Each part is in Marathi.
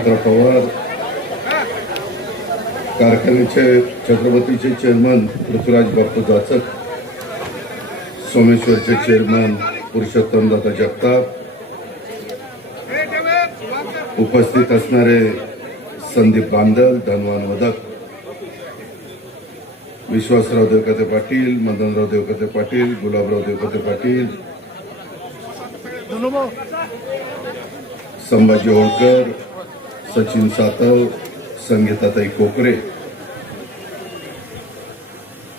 यशवंतराव पवार, कारखान्याचे छत्रपतीचे चेअरमन पृथ्वीराज बापू जाचक, सोमेश्वरचे चेअरमन पुरुषोत्तमदादा जगताप, उपस्थित असणारे संदीप बांदल, धनवान वदक, विश्वासराव देवकते पाटील, मदनराव देवकते पाटील, गुलाबराव देवकते पाटील, संभाजी होळकर, सचिन सातव, संगीताताई कोकरे,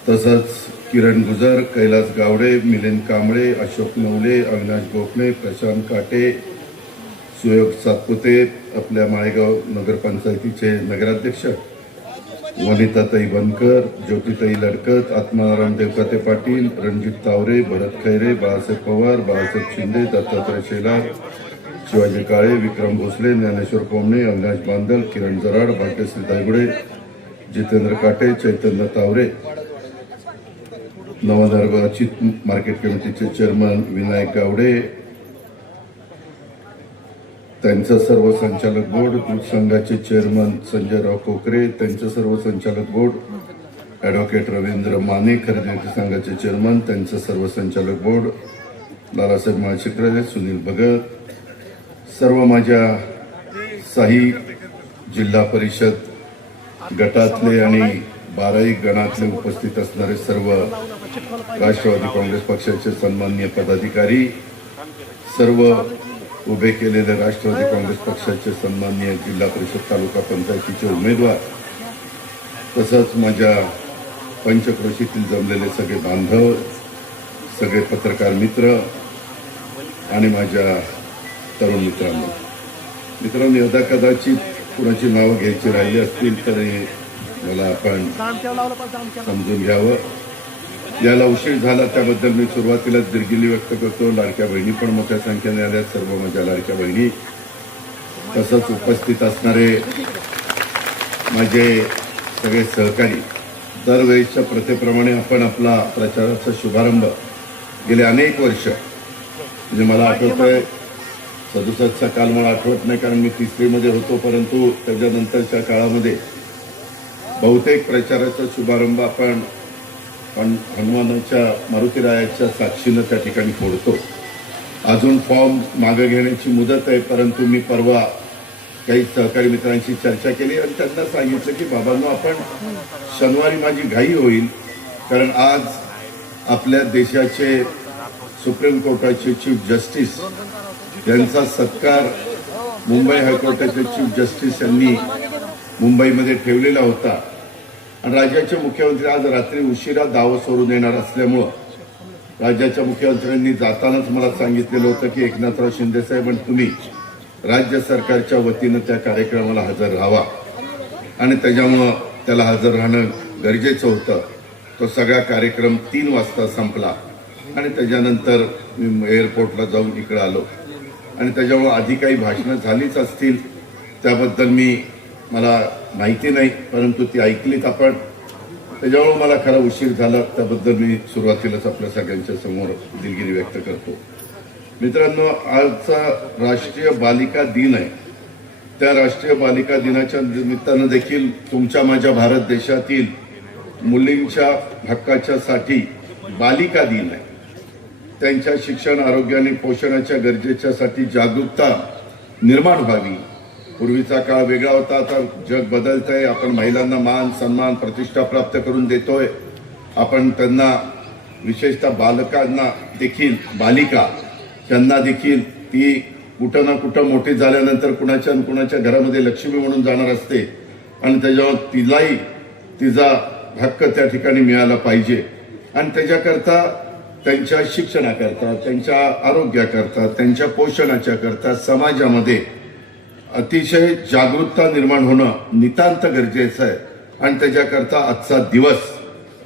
तसंच किरण गुजर, कैलास गावडे, मिलिंद कांबळे, अशोक नवले, अविनाश गोखले, प्रशांत काटे, सुयोग सातपुते, आपल्या माळेगाव नगरपंचायतीचे नगराध्यक्ष, वनिताताई बनकर, ज्योतिताई लडकत, आत्माराम देवकते पाटील, रणजित तावरे, भरत खैरे, बाळासाहेब पवार, बाळासाहेब शिंदे, दत्तात्रय शेलार, शिवाजी काळे, विक्रम भोसले, ज्ञानेश्वर कोमणे, अविनाश बांदल, किरण जराड, भाग्यश्री दायगुडे, जितेंद्र काटे, चैतन्य तावरे, नवनर्वाची मार्केट कमिटीचे चेअरमन विनायक गावडे, त्यांचा सर्व संचालक बोर्ड, दूध संघाचे चेअरमन संजयराव कोकरे, त्यांचं सर्व संचालक बोर्ड, ॲडव्होकेट रवींद्र माने, खरेदी संघाचे चेअरमन, त्यांचं सर्व संचालक बोर्ड, लालासाहेब माळशेकर, सुनील भगत, सर्व माझ्या साही जिल्हा परिषद गटातले आणि 12 गणातले उपस्थित असणारे सर्व राष्ट्रवादी काँग्रेस पक्षाचे सन्माननीय पदाधिकारी, सर्व उभे केलेले राष्ट्रवादी काँग्रेस पक्षाचे सन्माननीय जिल्हा परिषद तालुका पंचायतीचे उमेदवार, तसंच माझ्या पंचक्रोशीतील जमलेले सगळे बांधव, सगळे पत्रकार मित्र आणि माझ्या तरुण मित्रांनो, यदा कदाचित कुणाची नावं घ्यायची राहिली असतील तरी मला आपण समजून घ्यावं. याला उशीर झाला त्याबद्दल मी सुरुवातीलाच दिलगिरी व्यक्त करतो. लाडक्या बहिणी पण मोठ्या संख्येने आल्या, सर्व माझ्या लाडक्या बहिणी, तसंच उपस्थित असणारे माझे सगळे सहकारी. दरवेळेच्या प्रथेप्रमाणे आपण आपला प्रचाराचा शुभारंभ गेले अनेक वर्ष, म्हणजे मला आठवतंय 67चा काल मला आठवत नाही कारण मी 3रीमध्ये होतो, परंतु त्याच्यानंतरच्या काळामध्ये बहुतेक प्रचाराचा शुभारंभ आपण हनुमानाच्या मारुतीरायाच्या साक्षीनं त्या ठिकाणी फोडतो. अजून फॉर्म मागे घेण्याची मुदत आहे, परंतु मी परवा काही सहकारी मित्रांशी चर्चा केली आणि त्यांना सांगितलं की बाबांनो, आपण शनिवारी माझी घाई होईल, कारण आज आपल्या देशाचे सुप्रीम कोर्टाचे चीफ जस्टिस यांचा सत्कार मुंबई हायकोर्टाचे चीफ जस्टिस यांनी मुंबईमध्ये ठेवलेला होता आणि राज्याचे मुख्यमंत्री आज रात्री उशिरा दावोसवरून येणार असल्यामुळं राज्याच्या मुख्यमंत्र्यांनी जातानाच मला सांगितलेलं होतं की एकनाथराव शिंदे साहेब आणि तुम्ही राज्य सरकारच्या वतीनं त्या कार्यक्रमाला हजर राहावा आणि त्याच्यामुळं त्याला हजर राहणं गरजेचं होतं. तो सगळा कार्यक्रम 3 वाजता संपला आणि त्याच्यानंतर मी एअरपोर्टला जाऊन इकडे आलो आणि त्याच्यामुळं आधी काही भाषणं झालीच असतील त्याबद्दल मला माहिती नाही, परंतु ती ऐकलीत आपण, त्याच्यामुळे मला खरा उशीर झाला त्याबद्दल मी सुरुवातीलाच आपल्या सगळ्यांच्या समोर दिलगिरी व्यक्त करतो. मित्रांनो, आजचा राष्ट्रीय बालिका दिन आहे. त्या राष्ट्रीय बालिका दिनाच्या निमित्तानं देखील तुमच्या माझ्या भारत देशातील मुलींच्या हक्काच्यासाठी बालिका दिन आहे. त्यांच्या शिक्षण, आरोग्य आणि पोषणाच्या गरजेच्यासाठी जागरूकता निर्माण व्हावी. पूर्वीचा काळ वेगळा होता, आता जग बदलतंय. आपण महिलांना मान, सन्मान, प्रतिष्ठा प्राप्त करून देतोय. आपण त्यांना, विशेषतः बालकांना देखील, बालिका त्यांना देखील ती कुठं ना कुठं मोठी झाल्यानंतर कुणाच्या घरामध्ये लक्ष्मी म्हणून जाणार असते आणि त्याच्यावर तिलाही तिचा हक्क त्या ठिकाणी मिळाला पाहिजे आणि त्याच्याकरता, त्यांच्या शिक्षणाकरता, त्यांच्या आरोग्याकरता, त्यांच्या पोषणाच्या करता समाजामध्ये अतिशय जागरूकता निर्माण होणं नितांत गरजेचं आहे आणि त्याच्याकरता आजचा दिवस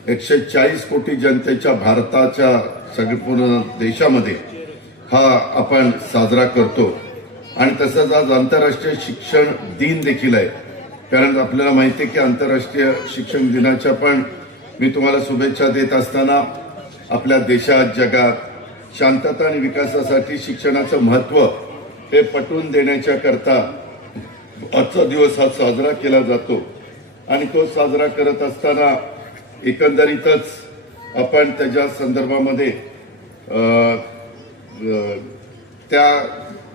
140 कोटी जनतेच्या भारताच्या संपूर्ण देशामध्ये हा आपण साजरा करतो. आणि तसंच आज आंतरराष्ट्रीय शिक्षण दिन देखील आहे, कारण आपल्याला माहिती आहे की आंतरराष्ट्रीय शिक्षण दिनाच्या पण मी तुम्हाला शुभेच्छा देत असताना आपल्या देशात, जगात शांतता आणि विकासासाठी शिक्षणाचं महत्त्व हे पटवून देण्याच्या करता आजचा दिवस हा साजरा केला जातो आणि तो साजरा करत असताना एकंदरीतच आपण त्याच्या संदर्भामध्ये त्या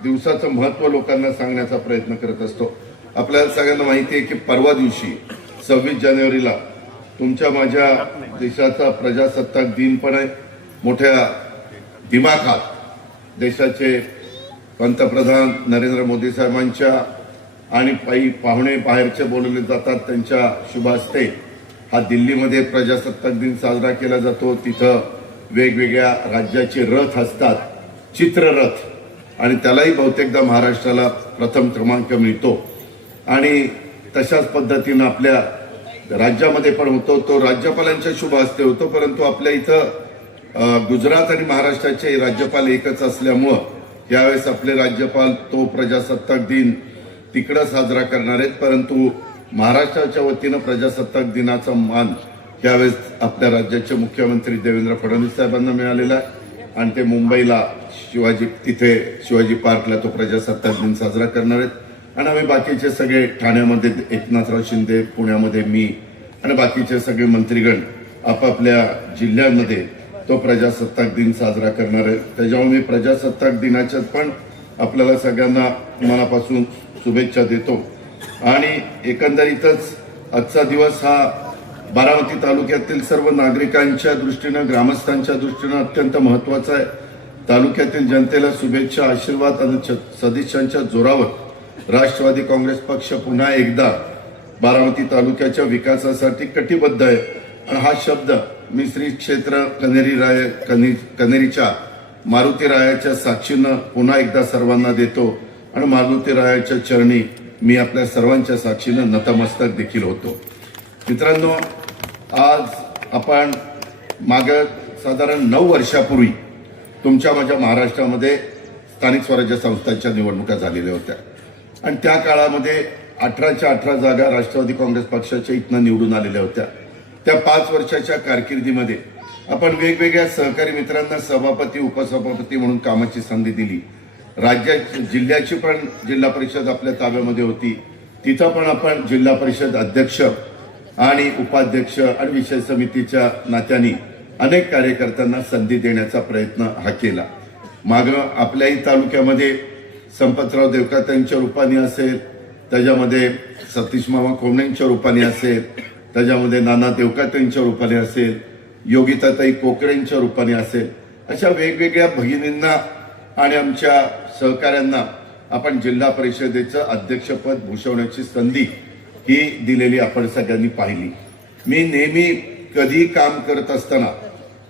दिवसाचं महत्त्व लोकांना सांगण्याचा प्रयत्न करत असतो. आपल्याला सगळ्यांना माहिती आहे की परवा दिवशी 26 जानेवारीला तुमच्या माझ्या देशाचा प्रजासत्ताक दिन पण आहे. मोठ्या दिमाखात देशाचे पंतप्रधान नरेंद्र मोदी साहेबांच्या आणि पाहुणे बाहेरचे बोलवले जातात त्यांच्या शुभ हस्ते हा दिल्लीमध्ये प्रजासत्ताक दिन साजरा केला जातो. तिथं वेगवेगळ्या राज्याचे रथ असतात, चित्ररथ, आणि त्यालाही बहुतेकदा महाराष्ट्राला प्रथम क्रमांक मिळतो. आणि तशाच पद्धतीनं आपल्या राज्यामध्ये पण होतो. तो राज्यपालांच्या शुभ हस्ते होतो. परंतु आपल्या इथं गुजरात आणि महाराष्ट्राचे राज्यपाल एकच असल्यामुळं यावेळेस आपले राज्यपाल तो प्रजासत्ताक दिन तिकडं साजरा करणार आहेत. परंतु महाराष्ट्राच्या वतीनं प्रजासत्ताक दिनाचा मान यावेळेस आपल्या राज्याचे मुख्यमंत्री देवेंद्र फडणवीस साहेबांना मिळालेला आहे आणि ते मुंबईला शिवाजी पार्कला तो प्रजासत्ताक दिन साजरा करणार आहेत. आणि आम्ही बाकीचे सगळे ठाण्यामध्ये एकनाथराव शिंदे, पुण्यामध्ये मी आणि बाकीचे सगळे मंत्रीगण आपापल्या जिल्ह्यांमध्ये तो प्रजासत्ताक दिन साजरा करणार आहे. त्याच्यामुळे मी प्रजासत्ताक दिनाच्यात पण आपल्याला सगळ्यांना मनापासून शुभेच्छा देतो. आणि एकंदरीतच आजचा दिवस हा बारामती तालुक्यातील सर्व नागरिकांच्या दृष्टीनं, ग्रामस्थांच्या दृष्टीनं अत्यंत महत्वाचा आहे. तालुक्यातील जनतेला शुभेच्छा, आशीर्वाद आणि सदिच्छांच्या जोरावर राष्ट्रवादी काँग्रेस पक्ष पुन्हा एकदा बारामती तालुक्याच्या विकासासाठी कटिबद्ध आहे. आणि हा शब्द मी श्री क्षेत्र कनेरीच्या मारुतीरायाच्या साक्षीनं पुन्हा एकदा सर्वांना देतो आणि मारुतीरायाच्या चरणी मी आपल्या सर्वांच्या साक्षीनं नतमस्तक देखील होतो. मित्रांनो, आज आपण मागे साधारण 9 वर्षापूर्वी तुमच्या माझ्या महाराष्ट्रामध्ये स्थानिक स्वराज्य संस्थांच्या निवडणुका झालेल्या होत्या आणि त्या काळामध्ये 18च्या 18 जागा राष्ट्रवादी काँग्रेस पक्षाच्या इथनं निवडून आलेल्या होत्या. त्या 5 वर्षाच्या कारकिर्दीमध्ये आपण वेगवेगळ्या सहकारी मित्रांना सभापती, उपसभापती म्हणून कामाची संधी दिली. जिल्ह्याची पण जिल्हा परिषद आपल्या ताब्यामध्ये होती. तिथं पण आपण जिल्हा परिषद अध्यक्ष आणि उपाध्यक्ष आणि विषय समितीच्या नात्याने अनेक कार्यकर्त्यांना संधी देण्याचा प्रयत्न हा केला. मागं आपल्याही तालुक्यामध्ये संपतराव देवकात्यांच्या रूपाने असेल, त्याच्यामध्ये सतीश मामा कोमणेंच्या रूपाने असेल, त्याच्यामध्ये नाना देवकात्यांच्या रूपाने असेल, योगिताताई कोकरेंच्या रूपाने असेल, अशा वेगवेगळ्या भगिनींना आणि आमच्या सहकाऱ्यांना आपण जिल्हा परिषदेचं अध्यक्षपद भूषवण्याची संधी ही दिलेली आपण सगळ्यांनी पाहिली. मी नेहमी कधी काम करत असताना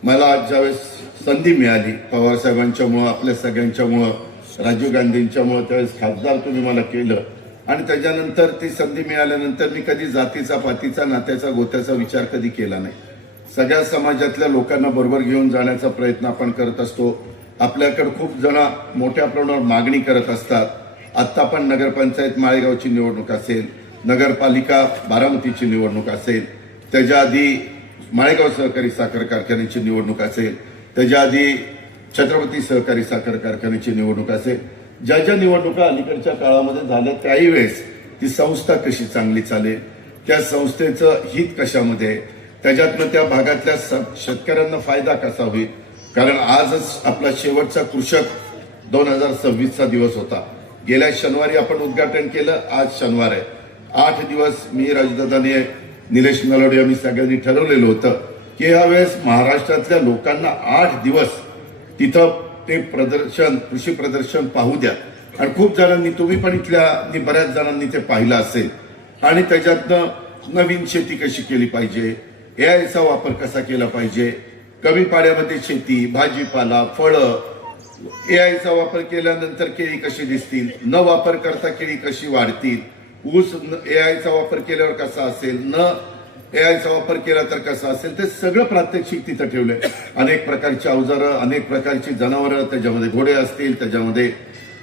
मला ज्यावेळेस संधी मिळाली, पवार साहेबांच्यामुळं, आपल्या सगळ्यांच्यामुळं, राजीव गांधींच्यामुळं त्यावेळेस खासदार तुम्ही मला केलं आणि त्याच्यानंतर ती संधी मिळाल्यानंतर मी कधी जातीचा, पातीचा, नात्याचा, गोत्याचा विचार कधी केला नाही. सगळ्या समाजातल्या लोकांना बरोबर घेऊन जाण्याचा प्रयत्न आपण करत असतो. आपल्याकडे खूप जण मोठ्या प्रमाणावर मागणी करत असतात. आत्ता पण नगरपंचायत माळेगावची निवडणूक असेल, नगरपालिका बारामतीची निवडणूक असेल, त्याच्या आधी माळेगाव सहकारी साखर कारखान्याची निवडणूक असेल, त्याच्या आधी छत्रपती सहकारी साखर कारखान्याची निवडणूक असेल, ज्या ज्या निवडणुका अलीकडच्या काळामध्ये झाल्या त्याही वेळेस ती संस्था कशी चांगली चालेल, त्या संस्थेचं हित कशामध्ये, त्याच्यातनं त्या भागातल्या शेतकऱ्यांना फायदा कसा होईल. कारण आजच आपला शेवटचा कृषक 2026चा दिवस होता. गेल्या शनिवारी आपण उद्घाटन केलं, आज शनिवार आहे. 8 दिवस मी, राजदादाने, निलेश नलावडे आम्ही सगळ्यांनी ठरवलेलं होतं की यावेळेस महाराष्ट्रातल्या लोकांना 8 दिवस तिथं ते प्रदर्शन, कृषी प्रदर्शन पाहू द्या. आणि खूप जणांनी, तुम्ही पण इथल्या बऱ्याच जणांनी ते पाहिलं असेल. आणि त्याच्यातनं नवीन शेती कशी केली पाहिजे, एआयचा वापर कसा केला पाहिजे, कमी पाण्यामध्ये शेती, भाजीपाला, फळं, एआयचा वापर केल्यानंतर केळी कशी दिसतील, न वापर करता केळी कशी वाढतील, ऊस एआयचा वापर केल्यावर कसा असेल, न एआयचा वापर केला तर कसा असेल, ते सगळं प्रात्यक्षिक तिथं ठेवलंय. अनेक प्रकारची अवजारं, अनेक प्रकारची जनावरं, त्याच्यामध्ये घोडे असतील, त्याच्यामध्ये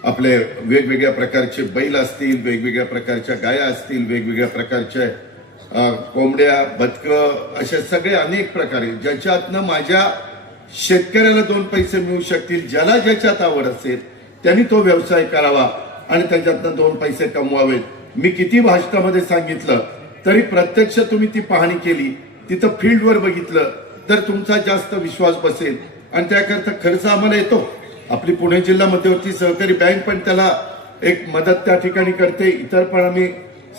आपले वेगवेगळ्या प्रकारचे बैल असतील, वेगवेगळ्या प्रकारच्या गाया असतील, वेगवेगळ्या प्रकारच्या कोंबड्या, बदकं, अशा सगळे अनेक प्रकारे ज्याच्यातनं माझ्या शेतकऱ्याला 2 पैसे मिळू शकतील. ज्याला ज्याच्यात आवड असेल त्यांनी तो व्यवसाय करावा आणि त्याच्यातनं 2 पैसे कमवावेत. मी किती भाषणामध्ये सांगितलं तरी प्रत्यक्ष तुम्ही ती पाहणी केली, तिथं फील्डवर बघितलं तर तुमचा जास्त विश्वास बसेल आणि त्याकरता खर्च आम्हाला येतो. आपली पुणे जिल्हा मध्यवर्ती सहकारी बँक पण त्याला एक मदत त्या ठिकाणी करते, इतर पण आम्ही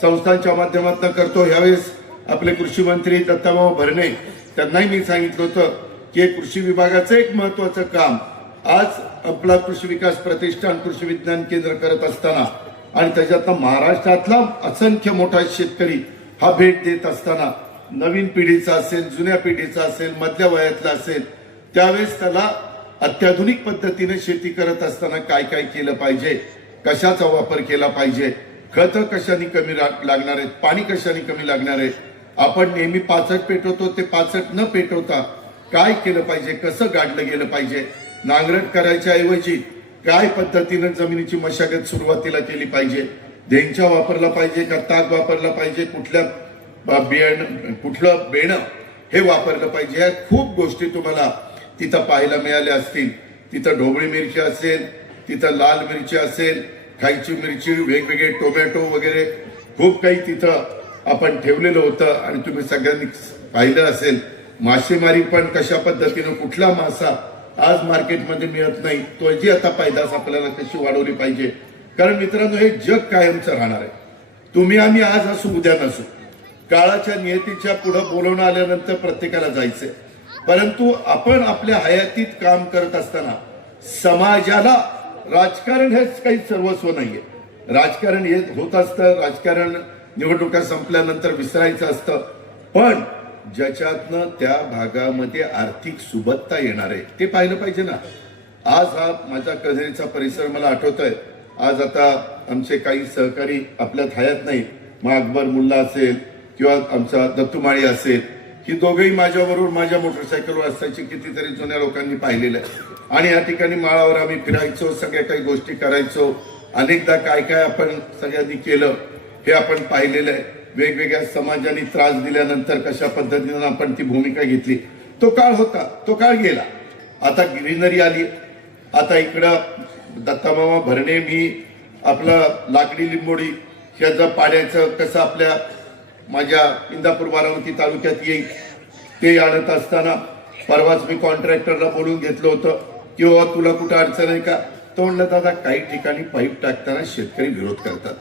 संस्थांच्या माध्यमातून करतो. यावेळेस आपले कृषी मंत्री दत्ताभाऊ भरणे त्यांनाही मी सांगितलं होतं की कृषी विभागाचं एक महत्वाचं काम आज आपला कृषी विकास प्रतिष्ठान कृषी विज्ञान केंद्र करत असताना आणि त्याच्यात महाराष्ट्रातला असंख्य मोठा शेतकरी हा भेट देत असताना नवीन पिढीचा असेल, जुन्या पिढीचा असेल, मधल्या वयातला असेल, त्यावेळेस त्याला अत्याधुनिक पद्धतीने शेती करत असताना काय काय केलं पाहिजे, कशाचा वापर केला पाहिजे, खतं कशाने कमी लागणार आहेत, पाणी कशाने कमी लागणार आहे, आपण नेहमी पाचट पेटवतो ते पाचट न पेटवता काय केलं पाहिजे, कसं गाडलं गेलं पाहिजे, नांगरट करायच्या ऐवजी काय पद्धतीनं जमिनीची मशागत सुरुवातीला केली पाहिजे, धेंचा वापरला पाहिजे का ताक वापरला पाहिजे, कुठलं बेणं हे वापरलं पाहिजे. या खूप गोष्टी तुम्हाला तिथं पाहायला मिळाल्या असतील. तिथं ढोबळी मिरची असेल, तिथं लाल मिरची असेल, खायची मिरची, वेगवेगळे टोमॅटो वगैरे खूप काही तिथं आपण ठेवलेलं होतं आणि तुम्ही सगळ्यांनी पाहिलं असेल. मासेमारी पण कशा पद्धतीनं कुठला मासा आज मार्केटमध्ये मिळत नाही, तो आता पैदास आपल्याला कशी वाढवली पाहिजे. कारण मित्रांनो हे जग कायमचं राहणार आहे. तुम्ही आम्ही आज असू उद्या नसू, काळाच्या नियतीच्या पुढे बोलवणं आल्यानंतर प्रत्येकाला जायचंय. परंतु आपण आपल्या हयातीत काम करत असताना समाजाला राजकारण हेच काही सर्वस्व नाहीये. राजकारण हे होत असतं, राजकारण निवडणुका संपल्यानंतर विसरायचं असतं, पण ज्याच्यातनं त्या भागामध्ये आर्थिक सुबत्ता येणार आहे ते पाहिलं पाहिजे ना. आज हा माझा कझेरीचा परिसर मला आठवतोय. आज आता आमचे काही सहकारी आपल्यात हयात नाही, मग अकबर मुल्ला असेल किंवा आमचा दत्तूमाळी असेल, ही दोघेही माझ्याबरोबर माझ्या मोटरसायकलवर असायची. कितीतरी जुन्या लोकांनी पाहिलेलं आहे आणि या ठिकाणी माळावर आम्ही फिरायचो, सगळ्या काही गोष्टी करायचो. अनेकदा काय काय आपण सगळ्यांनी केलं हे आपण पाहिलेलं आहे. वेगवेगळ्या समाजाने त्रास दिल्यानंतर कशा पद्धतीनं आपण ती भूमिका घेतली. तो काळ होता, तो काळ गेला. आता ग्रीनरी आली. आता इकडं दत्तामामा भरणे, मी आपलं लाकडी लिंबोडी ह्याचं पाण्याचं कसं आपल्या माझ्या इंदापूर बारामती तालुक्यात येईल ते आणत असताना परवाच मी कॉन्ट्रॅक्टरला बोलून घेतलं होतं की बाबा तुला कुठं अडचण आहे का. तो म्हणलं दादा काही ठिकाणी पाईप टाकताना शेतकरी विरोध करतात.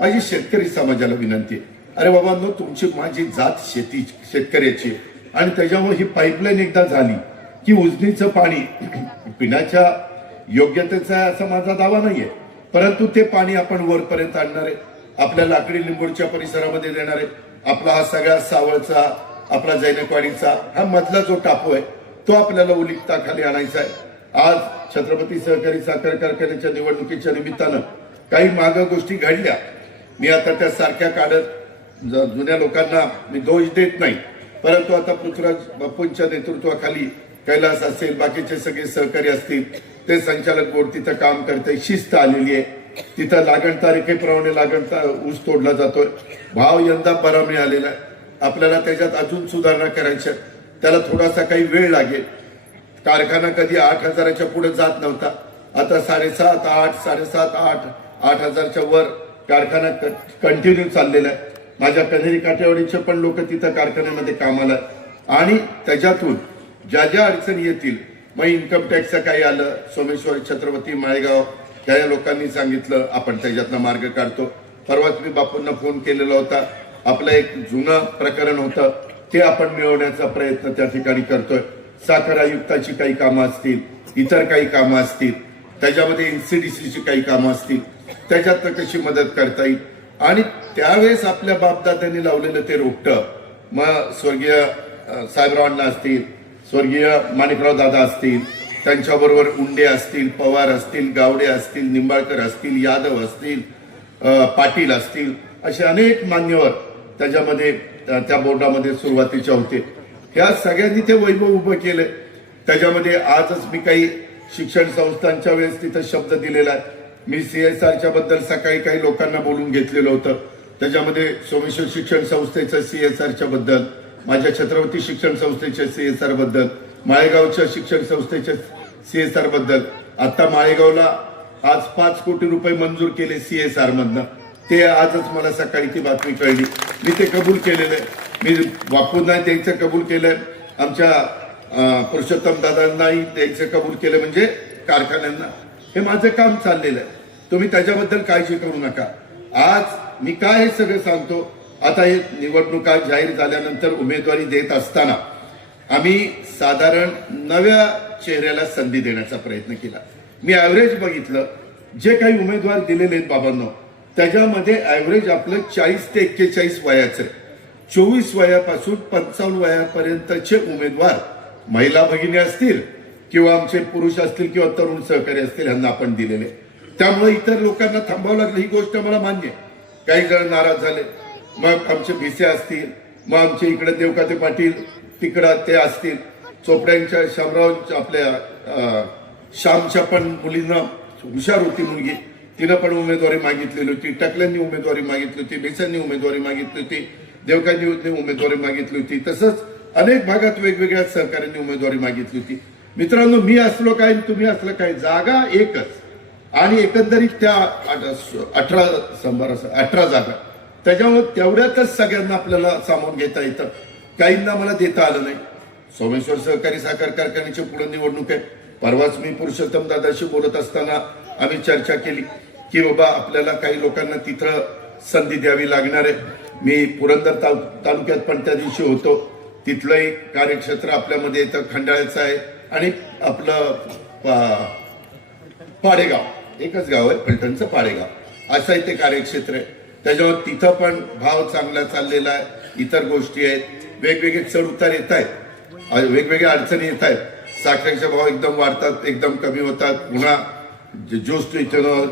माझी शेतकरी समाजाला विनंती आहे, अरे बाबांनो तुमची माझी जात शेतकऱ्याची आणि त्याच्यामुळे ही पाईपलाईन एकदा झाली की उजनीचं पाणी पिण्याच्या योग्यतेचा आहे असा माझा दावा नाहीये, परंतु ते पाणी आपण वरपर्यंत आणणार आहे, आपल्या लाकडी लिंबोडच्या परिसरामध्ये देणार आहे. आपला हा सगळा सावळचा, आपला जैनकवाडीचा हा मधला जो टापू आहे तो आपल्याला उलिकताखाली आणायचा आहे. आज छत्रपती सहकारी साखर कारखान्याच्या निवडणुकीच्या निमित्तानं काही मागं गोष्टी घडल्या. मी आता त्या सारख्या काढत जुन्या लोकांना मी दोष देत नाही, परंतु आता पृथ्वीराज बापूंच्या नेतृत्वाखाली कैलास असेल, बाकीचे सगळे सहकारी असतील, ते संचालक बोर्ड तिथं काम करते, शिस्त आलेली आहे. तिथं लागण तारखेप्रमाणे ऊस तोडला जातोय. भाव यंदा बरा मिळालेला आहे. आपल्याला त्याच्यात अजून सुधारणा करायच्या, त्याला थोडासा काही वेळ लागेल. कारखाना कधी 8,000च्या पुढे जात नव्हता, आता 7,500, 8, 7,500, 8,000च्या वर कारखाना कंटिन्यू चाललेला आहे. माझ्या कन्हेरी काठेवाडीचे पण लोक तिथं कारखान्यामध्ये कामाला आणि त्याच्यातून ज्या ज्या अडचणी येतील, मग इन्कम टॅक्सचं काही आलं, सोमेश्वर, छत्रपती, माळेगाव त्या लोकांनी सांगितलं आपण त्याच्यातनं मार्ग काढतो. परवाच मी बापूंना फोन केलेला होता. आपलं एक जुनं प्रकरण होतं ते आपण मिळवण्याचा प्रयत्न त्या ठिकाणी करतोय. साखर आयुक्ताची काही कामं असतील, इतर काही कामं असतील, त्याच्यामध्ये एनसीडीसीची काही कामं असतील, त्याच्यात कशी मदत करता येईल. आणि त्यावेळेस आपल्या बापदाद्यांनी लावलेलं ते रोपटं, मग स्वर्गीय साहेबरावांना असतील, स्वर्गीय माणिकराव दादा असतील, त्यांच्याबरोबर उंडे असतील, पवार असतील, गावडे असतील, निंबाळकर असतील, यादव असतील, पाटील असतील, असे अनेक मान्यवर त्याच्यामध्ये त्या बोर्डामध्ये सुरुवातीचे होते. ह्या सगळ्यांनी ते वैभव उभं केलंय. त्याच्यामध्ये आजच मी काही शिक्षण संस्थांच्या वेळेस तिथं शब्द दिलेला आहे. मी CSRच्या बद्दल सकाळी काही लोकांना बोलून घेतलेलं होतं. त्याच्यामध्ये सोमेश्वर शिक्षण संस्थेच्या CSRच्या बद्दल, माझ्या छत्रपती शिक्षण संस्थेच्या CSR बद्दल, माळेगावच्या शिक्षण संस्थेच्या CSR बद्दल. आता माळेगावला आज 5 कोटी रुपये मंजूर केले CSR मधनं. ते आजच मला सकाळी ती बातमी कळली. मी ते कबूल केलेलं आहे. मी वापरून नाही द्यायचं कबूल केलंय, आमच्या पुरुषोत्तम दादांनाही द्यायचं कबूल केलं, म्हणजे कारखान्यांना. हे माझं काम चाललेलं आहे, तुम्ही त्याच्याबद्दल काळजी करू नका. आज मी काय हे सगळं सांगतो, आता हे निवडणुका जाहीर झाल्यानंतर उमेदवारी देत असताना आम्ही साधारण नव्या चेहऱ्याला संधी देण्याचा प्रयत्न केला. मी ॲव्हरेज बघितलं, जे काही उमेदवार दिलेले आहेत बाबांनो, त्याच्यामध्ये ॲव्हरेज आपलं 40 ते 41 वयाचं आहे. 24 वयापासून 55 वयापर्यंतचे उमेदवार महिला भगिनी असतील किंवा आमचे पुरुष असतील किंवा तरुण सहकारी असतील, यांना आपण दिलेले. त्यामुळे इतर लोकांना थांबावं लागलं, ही गोष्ट मला मान्य आहे. काही जण नाराज झाले, मग आमचे भिसे असतील, मग आमचे इकडे देवकाते पाटील तिकडं ते असतील, चोपड्यांच्या शामराव आपल्या श्यामच्या पण मुलींना हुशार होती मुलगी, तिनं पण उमेदवारी मागितलेली होती, टकल्यांनी उमेदवारी मागितली होती, भिसांनी उमेदवारी मागितली होती, देवकांनी उमेदवारी मागितली होती, तसंच अनेक भागात वेगवेगळ्या सहकाऱ्यांनी उमेदवारी मागितली होती. मित्रांनो, मी असलो काय तुम्ही असलं काय, जागा एकच, आणि एकंदरीत त्या 18 जागा, त्याच्यामुळे तेवढ्यातच सगळ्यांना आपल्याला सामावून घेता येतं. काहींना मला देता आलं नाही. सोमेश्वर सहकारी साखर कारखान्याची पुढे निवडणूक आहे. परवाच मी पुरुषोत्तम दादाशी बोलत असताना आम्ही चर्चा केली की बाबा आपल्याला काही लोकांना तिथं संधी द्यावी लागणार आहे. मी पुरंदर तालुक्यात पण त्या दिवशी होतो. तिथलंही कार्यक्षेत्र आपल्यामध्ये येतं, खंडाळ्याचं आहे, आणि आपलं पाडेगाव, एकच गाव आहे फलटणचं, पाडेगाव असं आहे ते कार्यक्षेत्र आहे. त्याच्यावर तिथं पण भाव चांगला चाललेला आहे. इतर गोष्टी आहेत, वेगवेगळे चढ उतार येत आहेत, वेगवेगळ्या अडचणी येत आहेत. साखरेचे भाव एकदम वाढतात, एकदम कमी होतात. पुन्हा juice to ethanol,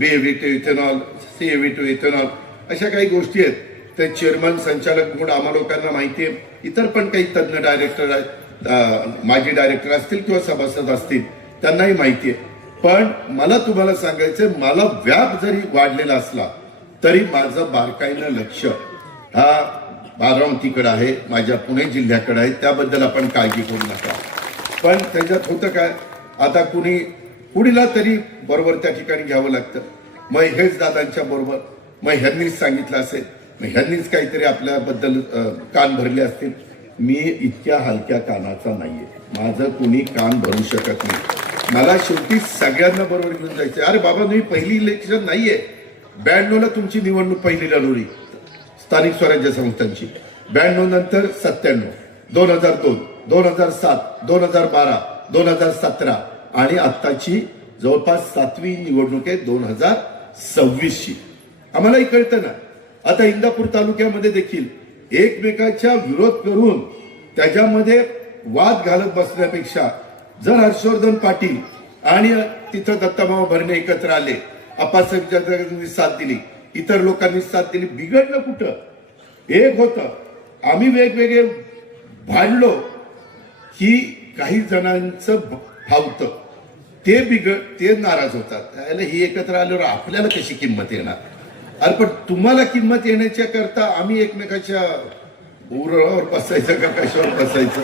BAV to ethanol, CAV to ethanol, अशा काही गोष्टी आहेत. ते चेअरमन संचालक म्हणून आम्हा लोकांना माहिती आहे. इतर पण काही तज्ज्ञ डायरेक्टर आहेत, माजी डायरेक्टर असतील किंवा सभासद असतील, त्यांनाही माहिती आहे. पण मला तुम्हाला सांगायचं, मला व्याप जरी वाढलेला असला तरी माझं बारकाईनं लक्ष हा बारामतीकडे आहे, माझ्या पुणे जिल्ह्याकडे आहे. त्याबद्दल आपण काळजी करू नका. पण त्याच्यात होतं काय, आता कुणीला तरी बरोबर त्या ठिकाणी घ्यावं लागतं. मग हेच दादांच्या बरोबर, मग ह्यांनीच सांगितलं असेल, मग ह्यांनीच काहीतरी आपल्याबद्दल कान भरले असतील. मी इतक्या हलक्या कानाचा नाहीये, माझं कुणी कान भरू शकत नाही. मला शेवटी सगळ्यांना बरोबर घेऊन जायचं. अरे बाबा, तुम्ही पहिली इलेक्शन नाहीये, 92ला तुमची निवडणूक पहिली लढवली स्थानिक स्वराज्य संस्थांची, 92 नंतर 97, 2002, 2007, 2012, 2017 आणि आत्ताची जवळपास 7वी निवडणूक आहे 2026ची. आम्हालाही कळतं ना. आता इंदापूर तालुक्यामध्ये देखील एकमेकाच्या विरोध करून त्याच्यामध्ये वाद घालत बसण्यापेक्षा जर हर्षवर्धन पाटील आणि तिथं दत्तामामा भरणे एकत्र आले, आप्पासाहेब साथ दिली, इतर लोकांनी साथ दिली, बिघडलं कुठं? एक होतं, आम्ही वेगवेगळे भांडलो की काही जणांचं फावतं, ते नाराज होतात. त्याला ही एकत्र आल्यावर आपल्याला कशी किंमत येणार? अरे पण तुम्हाला किंमत येण्याच्या करता आम्ही एकमेकाच्या उरावर बसायचं का कशावर बसायचं?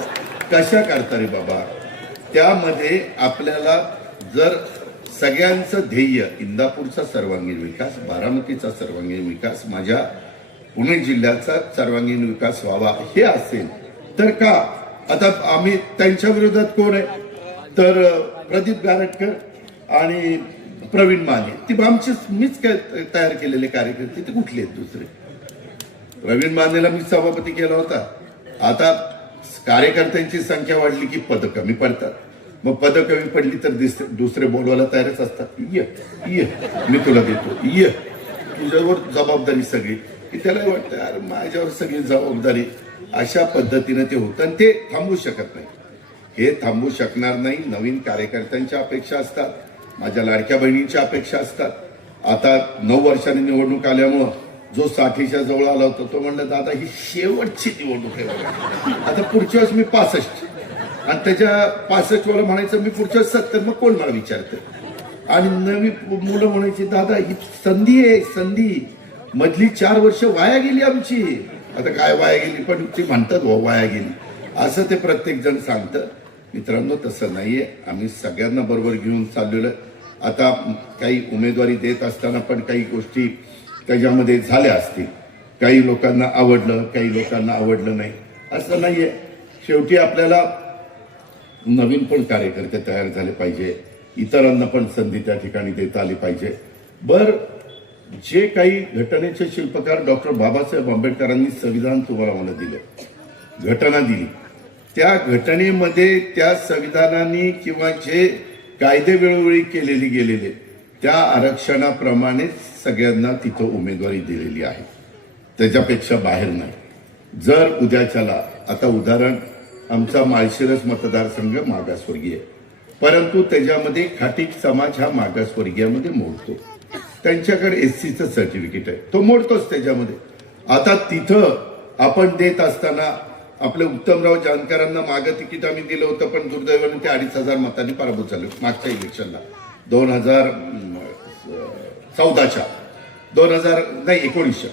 कशा करता रे बाबा? त्यामध्ये आपल्याला जर सगळ्यांचं ध्येय इंदापूरचा सर्वांगीण विकास, बारामतीचा सर्वांगीण विकास, माझ्या पुणे जिल्ह्याचा सर्वांगीण विकास व्हावा हे असेल तर का आता आम्ही त्यांच्या विरोधात कोण आहे तर प्रदीप गारटकर आणि प्रवीण माने, ती आमचीच मीच तयार केलेले कार्यकर्ते, ते कुठले आहेत दुसरे? प्रवीण मानेला मी सभापती केला होता. आता कार्यकर्त्यांची संख्या वाढली की पद कमी पडतात. मग पद कमी पडली तर दुसरे बोलवायला तयारच असतात. ये मी तुला देतो, ये तुझ्यावर जबाबदारी सगळी, की त्याला वाटतं अरे माझ्यावर सगळी जबाबदारी. अशा पद्धतीने ते होतं आणि ते थांबू शकत नाही. हे थांबू शकणार नाही. नवीन कार्यकर्त्यांच्या अपेक्षा असतात, माझ्या लाडक्या बहिणींच्या अपेक्षा असतात. आता 9 वर्षांनी निवडणूक आल्यामुळं जो 60च्या जवळ आला होता तो म्हणला दादा ही शेवटची निवडणूक आहे, आता पुढच्या वेळेस मी 65 आणि त्याच्या 65 वाला म्हणायचं मी पुढच्या 70, मग कोण मला विचारतं? आणि नवी मुलं म्हणायची दादा ही संधी आहे, संधी मधली 4 वर्ष वाया गेली आमची. आता काय वाया गेली, पण ती म्हणतात वाया गेली असं ते प्रत्येक जण सांगतं. मित्रांनो तसं नाहीये. आम्ही सगळ्यांना बरोबर घेऊन चाललेलो. आता काही उमेदवारी देत असताना पण काही गोष्टी त्याच्यामध्ये झाल्या असतील. काही लोकांना आवडलं, काही लोकांना आवडलं नाही, असं नाहीये. शेवटी आपल्याला नवीन पण कार्यकर्ते तयार झाले पाहिजे, इतरांना पण संधी त्या ठिकाणी देता आली पाहिजे. जे काही घटनेचे शिल्पकार डॉक्टर बाबासाहेब आंबेडकरांनी संविधान तुम्हाला मला दिलं, घटना दिली, त्या घटनेमध्ये त्या संविधानाने किंवा जे कायदे वेळोवेळी केलेली गेलेले त्या आरक्षणाप्रमाणेच सगळ्यांना तिथं उमेदवारी दिलेली आहे, त्याच्यापेक्षा बाहेर नाही. जर उद्याच्याला आता उदाहरण आमचा माळशिरस मतदारसंघ मागासवर्गीय, परंतु त्याच्यामध्ये खाटीक समाज हा मागासवर्गीयामध्ये मोडतो. त्यांच्याकडे एससीचं सर्टिफिकेट आहे, तो मोडतोच त्याच्यामध्ये. आता तिथं आपण देत असताना आपले उत्तमराव जानकरांना मागं तिकीट आम्ही दिलं होतं, पण दुर्दैवाने ते 2,500 मतांनी पराभूत झाले मागच्या इलेक्शनला 2019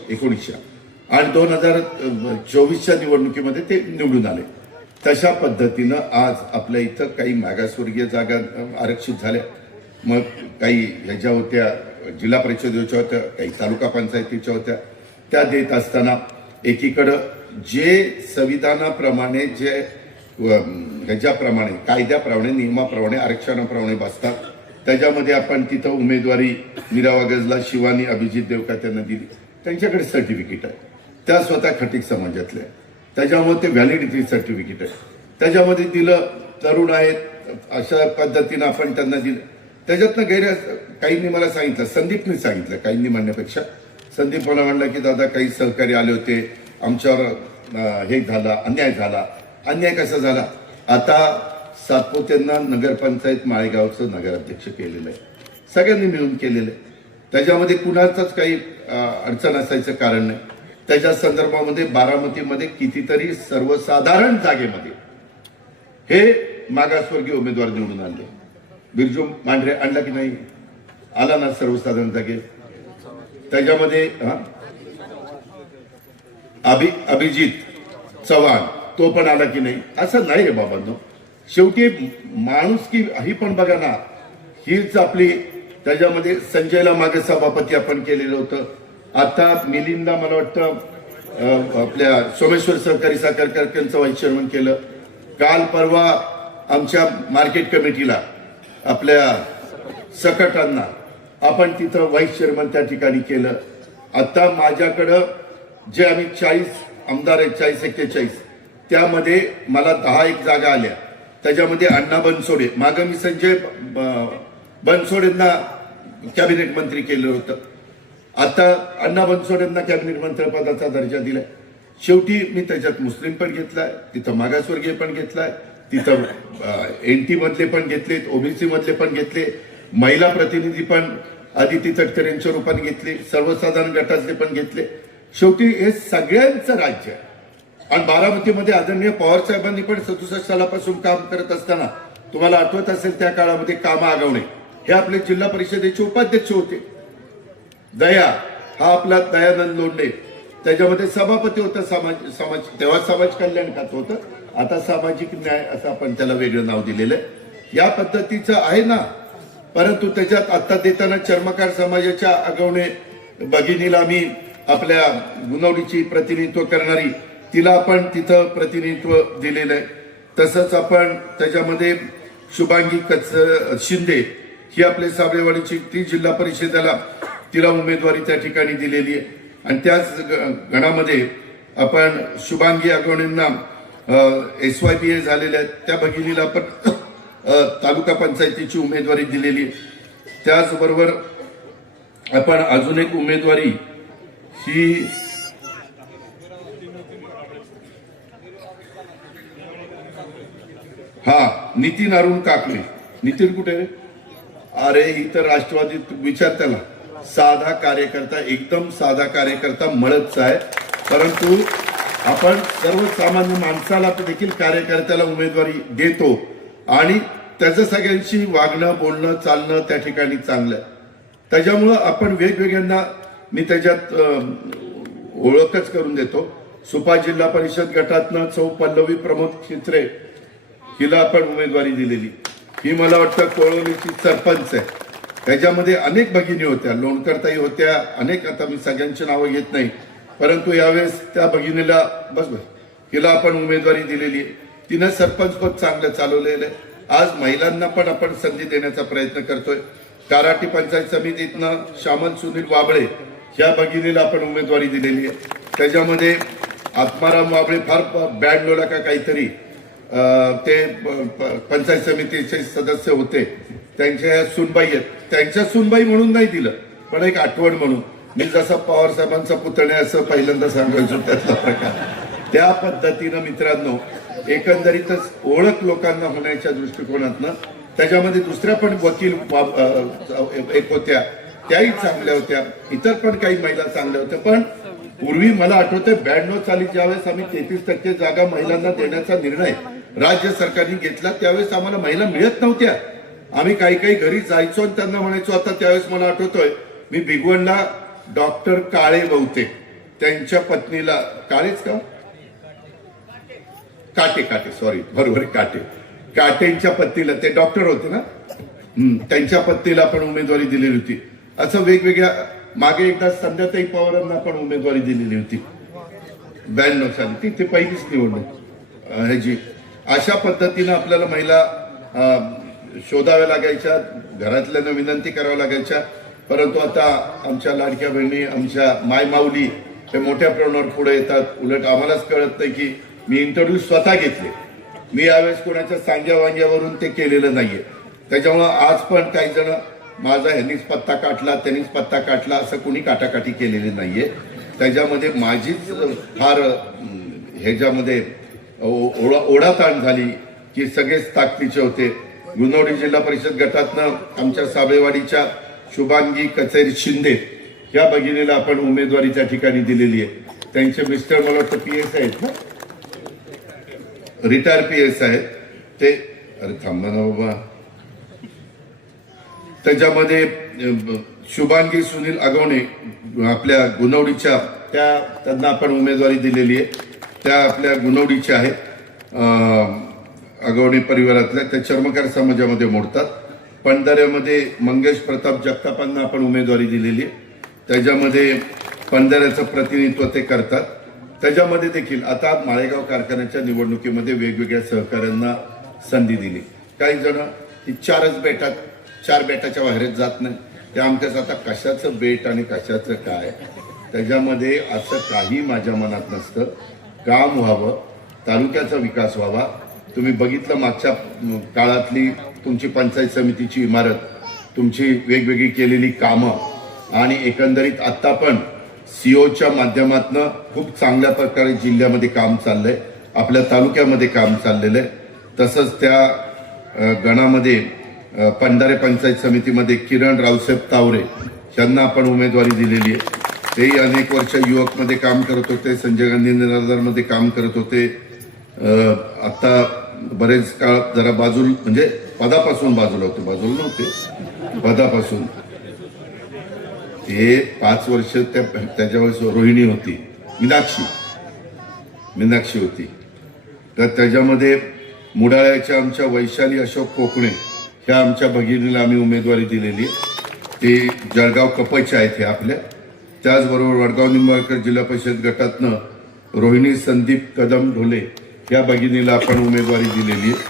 आणि 2024च्या निवडणुकीमध्ये ते निवडून आले. तशा पद्धतीनं आज आपल्या इथं काही मागासवर्गीय जागा आरक्षित झाल्या. मग काही ह्याच्या होत्या जिल्हा परिषदेच्या होत्या, काही तालुका पंचायतीच्या होत्या. त्या देत असताना एकीकडं जे संविधानाप्रमाणे जे ह्याच्याप्रमाणे कायद्याप्रमाणे नियमाप्रमाणे आरक्षणाप्रमाणे बसतात, त्याच्यामध्ये आपण तिथं उमेदवारी मीरा गजला, शिवानी अभिजित देवका यांना दिली. त्यांच्याकडे सर्टिफिकेट आहे, त्या स्वतः खटीक समाजातल्या, त्याच्यामुळे ते व्हॅलिडिटी सर्टिफिकेट आहे, त्याच्यामध्ये दिलं. तरुण आहेत, अशा पद्धतीनं आपण त्यांना दिलं. त्याच्यातनं काहींनी मला सांगितलं, संदीपने सांगितलं, काहींनी म्हणण्यापेक्षा संदीप मला म्हणला की दादा काही सहकारी आले होते, आमच्यावर हे झाला, अन्याय झाला. अन्याय कसा झाला? आता सातपुतेंना नगरपंचायत माळेगावचं नगराध्यक्ष केलेलं आहे, सगळ्यांनी मिळून केलेलं आहे. त्याच्यामध्ये कुणाचाच काही अडचण असायचं कारण नाही. त्याच्या संदर्भामध्ये बारामतीमध्ये कितीतरी सर्वसाधारण जागेमध्ये हे मागासवर्गीय उमेदवार निवडून आणले. बिरजू मांढरे आणला की नाही? आला ना सर्वसाधारण जागे. त्याच्यामध्ये अभिजित चव्हाण तो पण आला की नाही? असं नाही रे बाबांनो. शेवटी माणुसकी ही पण बघा ना, हीच आपली. त्याच्यामध्ये संजयला मागे सभापती आपण केलेलं होतं. आता मिलिंदला मला वाटतं आपल्या सोमेश्वर सहकारी साखर कारखान्याचं व्हाईस चेअरमन केलं. काल परवा आमच्या मार्केट कमिटीला आपल्या सकटांना आपण तिथं व्हाईस चेअरमन त्या ठिकाणी केलं. आता माझ्याकडं जे आम्ही 40 आमदार आहेत, 40-41, त्यामध्ये मला 10 जागा आल्या. त्याच्यामध्ये अण्णा बनसोडे, मागं मी संजय बनसोडेंना कॅबिनेट मंत्री केलं होतं, आता अण्णा बनसोडेंना कॅबिनेट मंत्रिपदाचा दर्जा दिलाय. शेवटी मी त्याच्यात मुस्लिम पण घेतलाय, तिथं मागासवर्गीय पण घेतलाय, तिथं एनटी मधले पण घेतलेत, ओबीसी मधले पण घेतले, महिला प्रतिनिधी पण आदिती तटकरेंच्या रूपाने घेतले, सर्वसाधारण गटातले पण घेतले. शेवटी हे सगळ्यांचं राज्य आहे. आणि बारामतीमध्ये आदरणीय पवार साहेबांनी पण 67 सालापासून काम करत असताना, तुम्हाला आठवत असेल त्या काळामध्ये कामा आगवणे हे आपले जिल्हा परिषदेचे उपाध्यक्ष होते. दया हा आपला दयानंद लोंढे त्याच्यामध्ये सभापती होता. समाज तेव्हा समाज कल्याण खातं होतं, आता सामाजिक न्याय असं आपण त्याला वेगळं नाव दिलेलं आहे. या पद्धतीचं आहे ना. परंतु त्याच्यात आता देताना चर्मकार समाजाच्या आगवणे भगिनीला मी आपल्या गुणवडीची प्रतिनिधित्व करणारी तिला आपण तिथं प्रतिनिधित्व दिलेलं आहे. तसंच आपण त्याच्यामध्ये शुभांगी शिंदे ही आपल्या साबळेवाडीची, ती जिल्हा परिषदेला तिला उमेदवारी त्या ठिकाणी दिलेली आहे. आणि त्याच गणामध्ये आपण शुभांगी आगवणेंना SYPA झालेल्या आहेत, त्या भगिनीला आपण तालुका पंचायतीची उमेदवारी दिलेली आहे. त्याचबरोबर आपण अजून एक उमेदवारी ही नितीन अरुण काकडे. नितीन कुठे रे? अरे इथं राष्ट्रवादीत विचार त्याला. साधा कार्यकर्ता, एकदम साधा कार्यकर्ता, मळतच आहे. परंतु आपण सर्वसामान्य माणसाला देखील कार्यकर्त्याला उमेदवारी देतो आणि त्याचं सगळ्यांशी वागणं, बोलणं, चालणं त्या ठिकाणी चांगलं आहे. त्याच्यामुळं आपण वेगवेगळ्यांना मी त्याच्यात ओळखच करून देतो. सुपा जिल्हा परिषद गटातनं सौ पल्लवी प्रमोद चित्रे हिला आपण उमेदवारी दिलेली. ही मला वाटतं कोळवलीची सरपंच आहे. त्याच्यामध्ये अनेक भगिनी होत्या, लोणकरताई होत्या, अनेक, आता मी सगळ्यांची नावं घेत नाही, परंतु यावेळेस त्या भगिनीला हिला आपण उमेदवारी दिलेली आहे. तिनं सरपंच पद चांगलं चालवलेलं आहे. आज महिलांना पण आपण संधी देण्याचा प्रयत्न करतोय. काराटी पंचायत समितीतनं श्यामल सुनील वाबळे ह्या भगिनीला आपण उमेदवारी दिलेली आहे. त्याच्यामध्ये आत्माराम वाबळे फार 92ला का काहीतरी ते पंचायत समितीचे सदस्य होते. त्यांच्या ह्या सुनबाई आहेत, त्यांच्या सुनबाई म्हणून नाही दिलं, पण एक आठवण म्हणून. मी जसा पवार साहेबांचा पुतण्या असं पहिल्यांदा सांगायचो त्यातला प्रकार. त्या पद्धतीनं मित्रांनो एकंदरीतच ओळख लोकांना होण्याच्या दृष्टिकोनातनं त्याच्यामध्ये दुसऱ्या पण वकील एक होत्या, त्याही चांगल्या होत्या, इतर पण काही महिला चांगल्या होत्या. पण पूर्वी मला आठवतंय 92 साली ज्यावेळेस आम्ही 33% जागा महिलांना देण्याचा निर्णय राज्य सरकारने घेतला, त्यावेळेस आम्हाला महिला मिळत नव्हत्या. आम्ही काही काही घरी जायचो आणि त्यांना म्हणायचो. आता त्यावेळेस मला आठवतोय मी भिगवणला डॉक्टर काळे बहुतेक त्यांच्या पत्नीला, काळेच का, काटे सॉरी, बरोबर काटेंच्या पत्नीला, ते डॉक्टर होते ना, त्यांच्या पत्नीला आपण उमेदवारी दिलेली होती. असं वेगवेगळ्या, मागे एकदा संध्याताई पवारांना आपण उमेदवारी दिलेली होती 92 साली, ती पहिलीच निवडणूक ह्याची. अशा पद्धतीनं आपल्याला महिला शोधाव्या लागायच्या, घरातल्यांना विनंती कराव्या लागायच्या. परंतु आता आमच्या लाडक्या बहिणी, आमच्या माय माऊली हे मोठ्या प्रमाणावर पुढे येतात. उलट आम्हालाच कळत नाही की मी इंटरव्ह्यू स्वतः घेतले, मी यावेळेस कोणाच्या सांग्या वांग्यावरून ते केलेलं नाहीये. त्याच्यामुळं आज पण काही जण माझा ह्यांनीच पत्ता काटला, त्यांनीच पत्ता काटला असं कोणी काटाकाटी केलेली नाहीये. त्याच्यामध्ये माझीच फार ह्याच्यामध्ये ओढाताण झाली की सगळेच ताकदीचे होते. गुणवडी जिल्हा परिषद गटातनं आमच्या साबळेवाडीच्या शुभांगी कचेरी शिंदे या भगिनीला आपण उमेदवारी त्या ठिकाणी दिलेली आहे. त्यांचे मिस्टर मला वाटतं PS आहेत ना, रिटायर PS आहेत ते. अरे थांबा ना बाबा. त्याच्यामध्ये शुभांगी सुनील अगवणे आपल्या गुणवडीच्या, त्यांना आपण उमेदवारी दिलेली आहे. त्या आपल्या गुणवडीच्या आहेत, अगवणे परिवारातल्या, त्या चर्मकार समाजामध्ये मोडतात. पंधऱ्यामध्ये मंगेश प्रताप जगतापांना आपण उमेदवारी दिलेली आहे. त्याच्यामध्ये पंधऱ्याचं प्रतिनिधित्व ते करतात. त्याच्यामध्ये देखील आता माळेगाव कारखान्याच्या निवडणुकीमध्ये वेगवेगळ्या सहकाऱ्यांना संधी दिली. काही जण ही 4 बेटाच्या बाहेरच जात नाही. ते आमच्याच आता कशाचं बेट आणि कशाचं काय, त्याच्यामध्ये असं काही माझ्या मनात नसतं. काम व्हावं, तालुक्याचा विकास व्हावा. तुम्ही बघितलं मागच्या काळातली तुमची पंचायत समितीची इमारत, तुमची वेगवेगळी केलेली कामं आणि एकंदरीत आता पण COच्या माध्यमातून खूप चांगल्या प्रकारे जिल्ह्यामध्ये काम चाललंय, आपल्या तालुक्यामध्ये काम चाललेलं आहे. तसंच त्या गणामध्ये पंधारे पंचायत समितीमध्ये किरण रावसाहेब तावरे यांना आपण उमेदवारी दिलेली आहे. तेही अनेक वर्ष युवकमध्ये काम करत होते, संजय गांधी निराधारमध्ये काम करत होते. आता बरेच काळ जरा म्हणजे पदापासून बाजूला होते, बाजूला नव्हते, पदापासून. ते 5 वर्ष त्याच्यावेळेस रोहिणी होती, मीनाक्षी होती. तर त्याच्यामध्ये मुडाळ्याच्या आमच्या वैशाली अशोक कोकणे ह्या आमच्या भगिनीला आम्ही उमेदवारी दिलेली आहे. ते जळगाव कपच्या आहेत हे आपल्या. त्याचबरोबर वडगाव निंबाळकर जिल्हा परिषद गटातनं रोहिणी संदीप कदम ढोले या भगिनीला आपण उमेदवारी दिलेली आहे.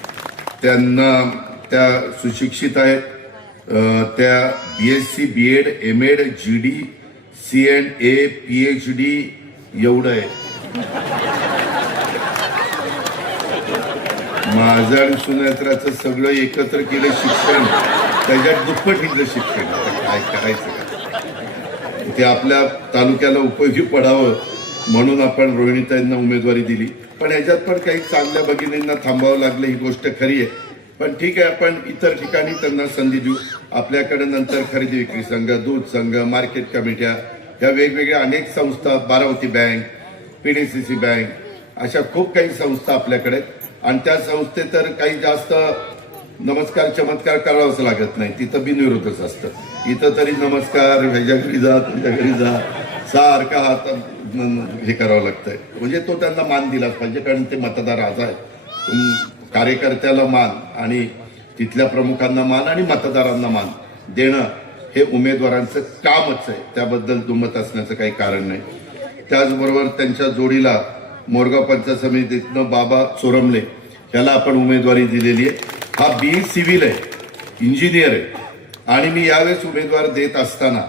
त्यांना, त्या सुशिक्षित आहेत, त्या BSc BEd MAd GD C&A PhD एवढं आहे. माझं आणि सुनेत्राचं सगळं एकत्र केलं शिक्षण, त्याच्यात दुप्पट इथलं शिक्षण. काय करायचं का, ते आपल्या तालुक्याला उपयोगी पडावं म्हणून आपण रोहिणीताईंना उमेदवारी दिली. पण याच्यात पण काही चांगल्या भगिनींना थांबावं लागलं, ही गोष्ट खरी आहे. पण ठीक आहे, आपण इतर ठिकाणी त्यांना संधी देऊ. आपल्याकडे नंतर खरेदी विक्री संघ, दूध संघ, मार्केट कमिट्या, या वेगवेगळ्या अनेक संस्था, बारामती बँक, PDCC बँक, अशा खूप काही संस्था आपल्याकडे. आणि त्या संस्थेत तर काही जास्त नमस्कार चमत्कार करावंच लागत नाही, तिथं बिनविरोधच असतं. इथं तरी नमस्कार, ह्याच्या घरी जा, तुमच्या घरी जा, सारखा हात हे करावं लागतंय. म्हणजे तो त्यांना मान दिलाच पाहिजे, कारण ते मतदार आज आहेत. कार्यकर्त्याला मान आणि तिथल्या प्रमुखांना मान आणि मतदारांना मान देणं हे उमेदवारांचं कामच आहे, त्याबद्दल दुमत असण्याचं काही कारण नाही. त्याचबरोबर त्यांच्या जोडीला मोरगाव पंचायत समितीतनं बाबा चोरमले याला आपण उमेदवारी दिलेली आहे. हा BE सिव्हिल आहे, इंजिनियर आहे. आणि मी यावेळेस उमेदवार देत असताना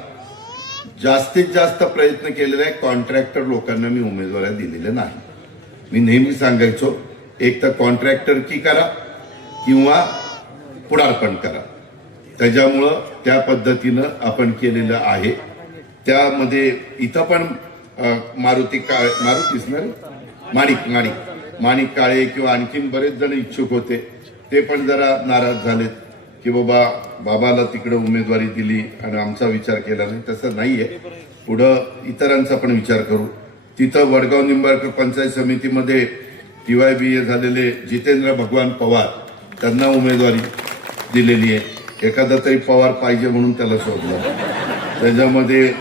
जास्तीत जास्त प्रयत्न केलेला आहे, कॉन्ट्रॅक्टर लोकांना मी उमेदवाऱ्या दिलेल्या नाही. मी नेहमी सांगायचो, एक तर कॉन्ट्रॅक्टर की करा किंवा पुढारपण करा. त्याच्यामुळं त्या पद्धतीनं आपण केलेलं आहे. त्यामध्ये इथं पण मारुतीच ना माणिक काळे किंवा आणखीन बरेच जण इच्छुक होते, ते पण जरा नाराज झालेत की बाबाला तिकडे उमेदवारी दिली आणि आमचा विचार केला नाही. तसं नाहीये, पुढं इतरांचा पण विचार करू. तिथं वडगाव निंबाळकर पंचायत समितीमध्ये TYBA झालेले जितेंद्र भगवान पवार त्यांना उमेदवारी दिलेली आहे. एखादा तरी पवार पाहिजे म्हणून त्याला शोधलं. त्याच्यामध्ये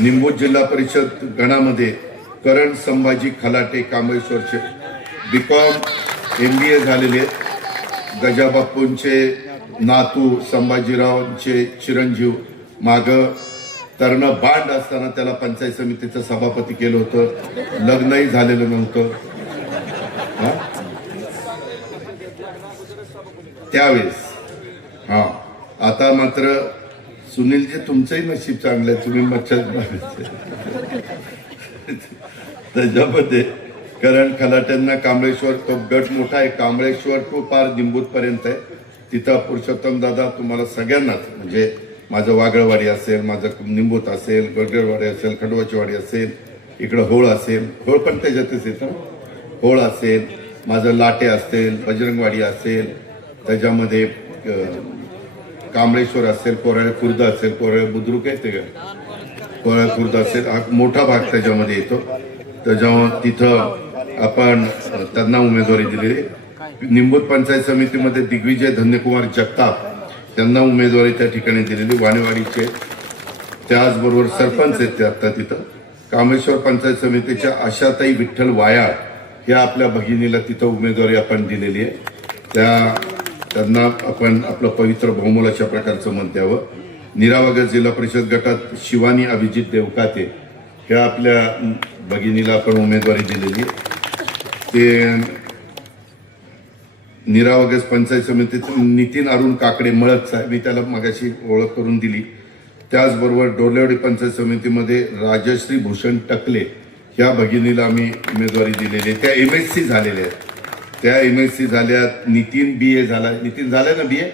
निंबूज जिल्हा परिषद गणामध्ये करण संभाजी खलाटे कांबळेश्वरचे BCom MBA झालेले, गजाबापूंचे नातू संभाजीरावांचे चिरंजीव, माग तरण बांड असताना त्याला पंचायत समितीचं सभापती केलं होतं, लग्नही झालेलं नव्हतं त्यावेळेस. आता मात्र सुनीलजी तुमचंही नशीब चांगलं आहे, तुम्ही मच्छर त्याच्यामध्ये करण खलाट्यांना कांबळेश्वर, तो गट मोठा आहे, कांबळेश्वर टू पार निंबूत पर्यंत आहे. तिथं पुरुषोत्तम दादा तुम्हाला सगळ्यांनाच, म्हणजे माझं वागळवाडी असेल, माझं निंबूत असेल, गडगडवाडी असेल, खंडोबाची वाडी असेल, इकडं होळ असेल, होळ पण त्याच्यातच येतं, होळ असेल, माझं लाटे असेल, बजरंगवाडी असेल, त्याच्यामध्ये कांबळेश्वर असेल, कोराळे खुर्द असेल, कोराळे बुद्रुक येते का, कोराळे खुर्द असेल, हा मोठा भाग त्याच्यामध्ये येतो. त्याच्यामुळे तिथं आपण त्यांना उमेदवारी दिलेली. निंबूत पंचायत समितीमध्ये दिग्विजय धन्यकुमार जगताप त्यांना उमेदवारी त्या ठिकाणी दिलेली, वाणेवाडीचे. त्याचबरोबर सरपंच आहेत ते आता तिथं. कामेश्वर पंचायत समितीच्या आशाताई विठ्ठल वायाळ या आपल्या भगिनीला तिथं उमेदवारी आपण दिलेली आहे. त्यांना आपण आपलं पवित्र बहुमोल अशा प्रकारचं मत द्यावं. निरावगर जिल्हा परिषद गटात शिवानी अभिजित देवकाते ह्या आपल्या भगिनीला आपण उमेदवारी दिलेली. ते निरावगर पंचायत समितीत नितीन अरुण काकडे मळकचा, मी त्याला मगाशी ओळख करून दिली. त्याचबरोबर डोर्लेवाडी पंचायत समितीमध्ये राजश्री भूषण टकले ह्या भगिनीला आम्ही उमेदवारी दिलेली आहे. त्या MSc झालेल्या आहेत, त्या MSc झाल्यात. नितीन BA झालाय, नितीन झालाय ना BA,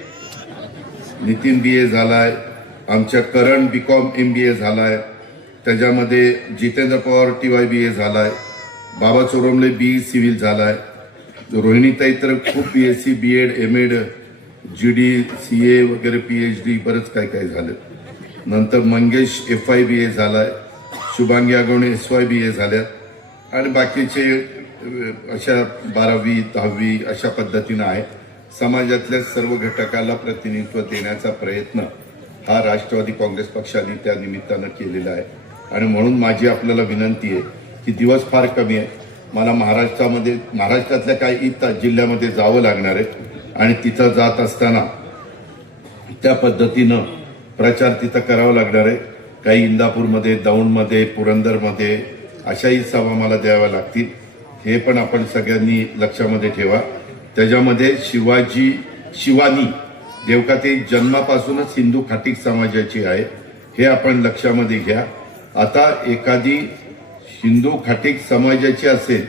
नितीन BA झालाय. आमच्या करण BCom MBA झालाय. त्याच्यामध्ये जितेंद्र पवार TYBA झालाय. बाबा चोरमले BE सिव्हिल झालाय. रोहिणीताई तर खूप BSc BEd MAd GD CA वगैरे PhD बरंच काय काय झालं. नंतर मंगेश FIBA झालाय. शुभांगी आगवणे SYBA झाल्या. आणि बाकीचे अशा 12वी 10वी अशा पद्धतीनं आहे. समाजातल्या सर्व घटकाला प्रतिनिधित्व देण्याचा प्रयत्न हा राष्ट्रवादी काँग्रेस पक्षाने त्या निमित्तानं केलेला आहे. आणि म्हणून माझी आपल्याला विनंती आहे की दिवस फार कमी आहे, मला महाराष्ट्रातल्या काही जिल्ह्यामध्ये जावं लागणार आहे. आणि तिथं जात असताना त्या पद्धतीनं प्रचार तिथं करावा लागणार आहे. काही इंदापूरमध्ये, दौंडमध्ये, पुरंदरमध्ये अशाही सभा मला द्याव्या लागतील. हे पण आपण सगळ्यांनी लक्षामध्ये ठेवा. त्याच्यामध्ये शिवानी देवकाते जन्मापासूनच हिंदू खाटीक समाजाची आहे, हे आपण लक्षामध्ये घ्या. आता एखादी हिंदू खाटीक समाजाची असेल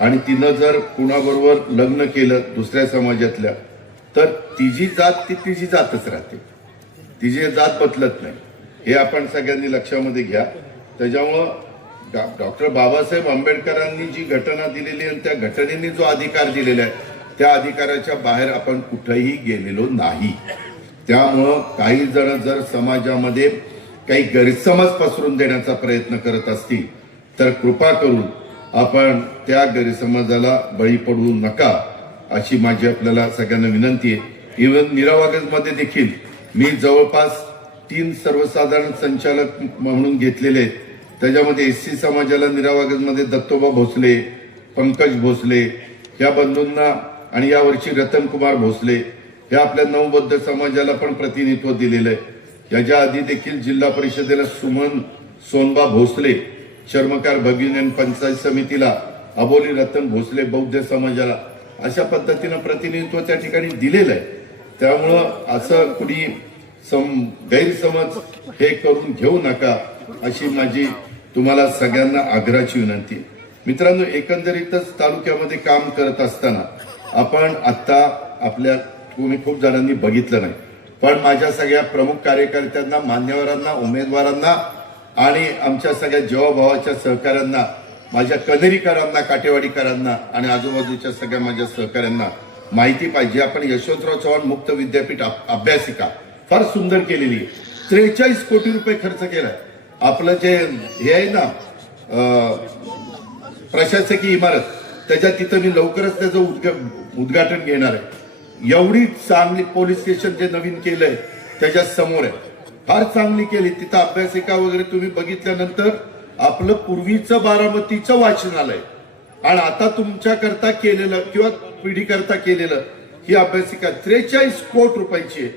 आणि तिनं जर कुणाबरोबर लग्न केलं दुसऱ्या समाजातल्या, तर तिची जात ती तिची जातच राहते, तिची जात बदलत नाही. हे आपण सगळ्यांनी लक्षामध्ये घ्या. त्याच्यामुळं डॉक्टर बाबासाहेब आंबेडकरांनी जी घटना दिलेली आणि त्या घटनेने जो अधिकार दिलेला आहे त्या अधिकाराच्या बाहेर आपण कुठेही गेलेलो नाही. त्यामुळं काही जण जर समाजामध्ये काही गैरसमज पसरून देण्याचा प्रयत्न करत असतील तर कृपा करून आपण त्या गैरसमजाला बळी पडू नका, अशी माझी आपल्याला सगळ्यांना विनंती आहे. इव्हन निरावागजमध्ये देखील मी जवळपास 3 सर्वसाधारण संचालक म्हणून घेतलेले आहेत. त्याच्यामध्ये SC समाजाला निरावागजमध्ये दत्तोबा भोसले, पंकज भोसले ह्या बंधूंना आणि यावर्षी रतनकुमार भोसले ह्या आपल्या नवबौद्ध समाजाला पण प्रतिनिधित्व दिलेलं आहे. याच्या आधी देखील जिल्हा परिषदेला सुमन सोनबा भोसले, चर्मकार भगिनी पंचायत समितीला अबोली रतन भोसले बौद्ध समाजाला अशा पद्धतीनं प्रतिनिधित्व त्या ठिकाणी दिलेलं आहे. त्यामुळं असं कुणी गैरसमज हे करून घेऊ नका अशी माझी तुम्हाला सगळ्यांना आग्रहाची विनंती. मित्रांनो, एकंदरीतच तालुक्यामध्ये काम करत असताना आपण आता आपल्या तुम्ही खूप जणांनी बघितलं नाही, पण माझ्या सगळ्या प्रमुख कार्यकर्त्यांना, मान्यवरांना, उमेदवारांना आणि आमच्या सगळ्या जीवाभावाच्या सहकाऱ्यांना, माझ्या कनेरीकरांना, काटेवाडीकरांना आणि आजूबाजूच्या सगळ्या माझ्या सहकाऱ्यांना माहिती पाहिजे. आपण यशवंतराव चव्हाण मुक्त विद्यापीठ अभ्यासिका फार सुंदर केलेली आहे. 43 कोटी रुपये खर्च केलाय. आपलं जे हे आहे ना प्रशासकीय इमारत, त्याच्या तिथं मी लवकरच त्याचं उद्घाटन घेणार आहे. एवढी चांगली पोलीस स्टेशन जे नवीन केलंय त्याच्या समोर आहे, फार चांगली केली. तिथं अभ्यासिका वगैरे तुम्ही बघितल्यानंतर आपलं पूर्वीचं बारामतीचं वाचनालय आणि आता तुमच्या करता केलेलं किंवा पिढी करता केलेलं ही अभ्यासिका 43 कोटी रुपयाची आहे.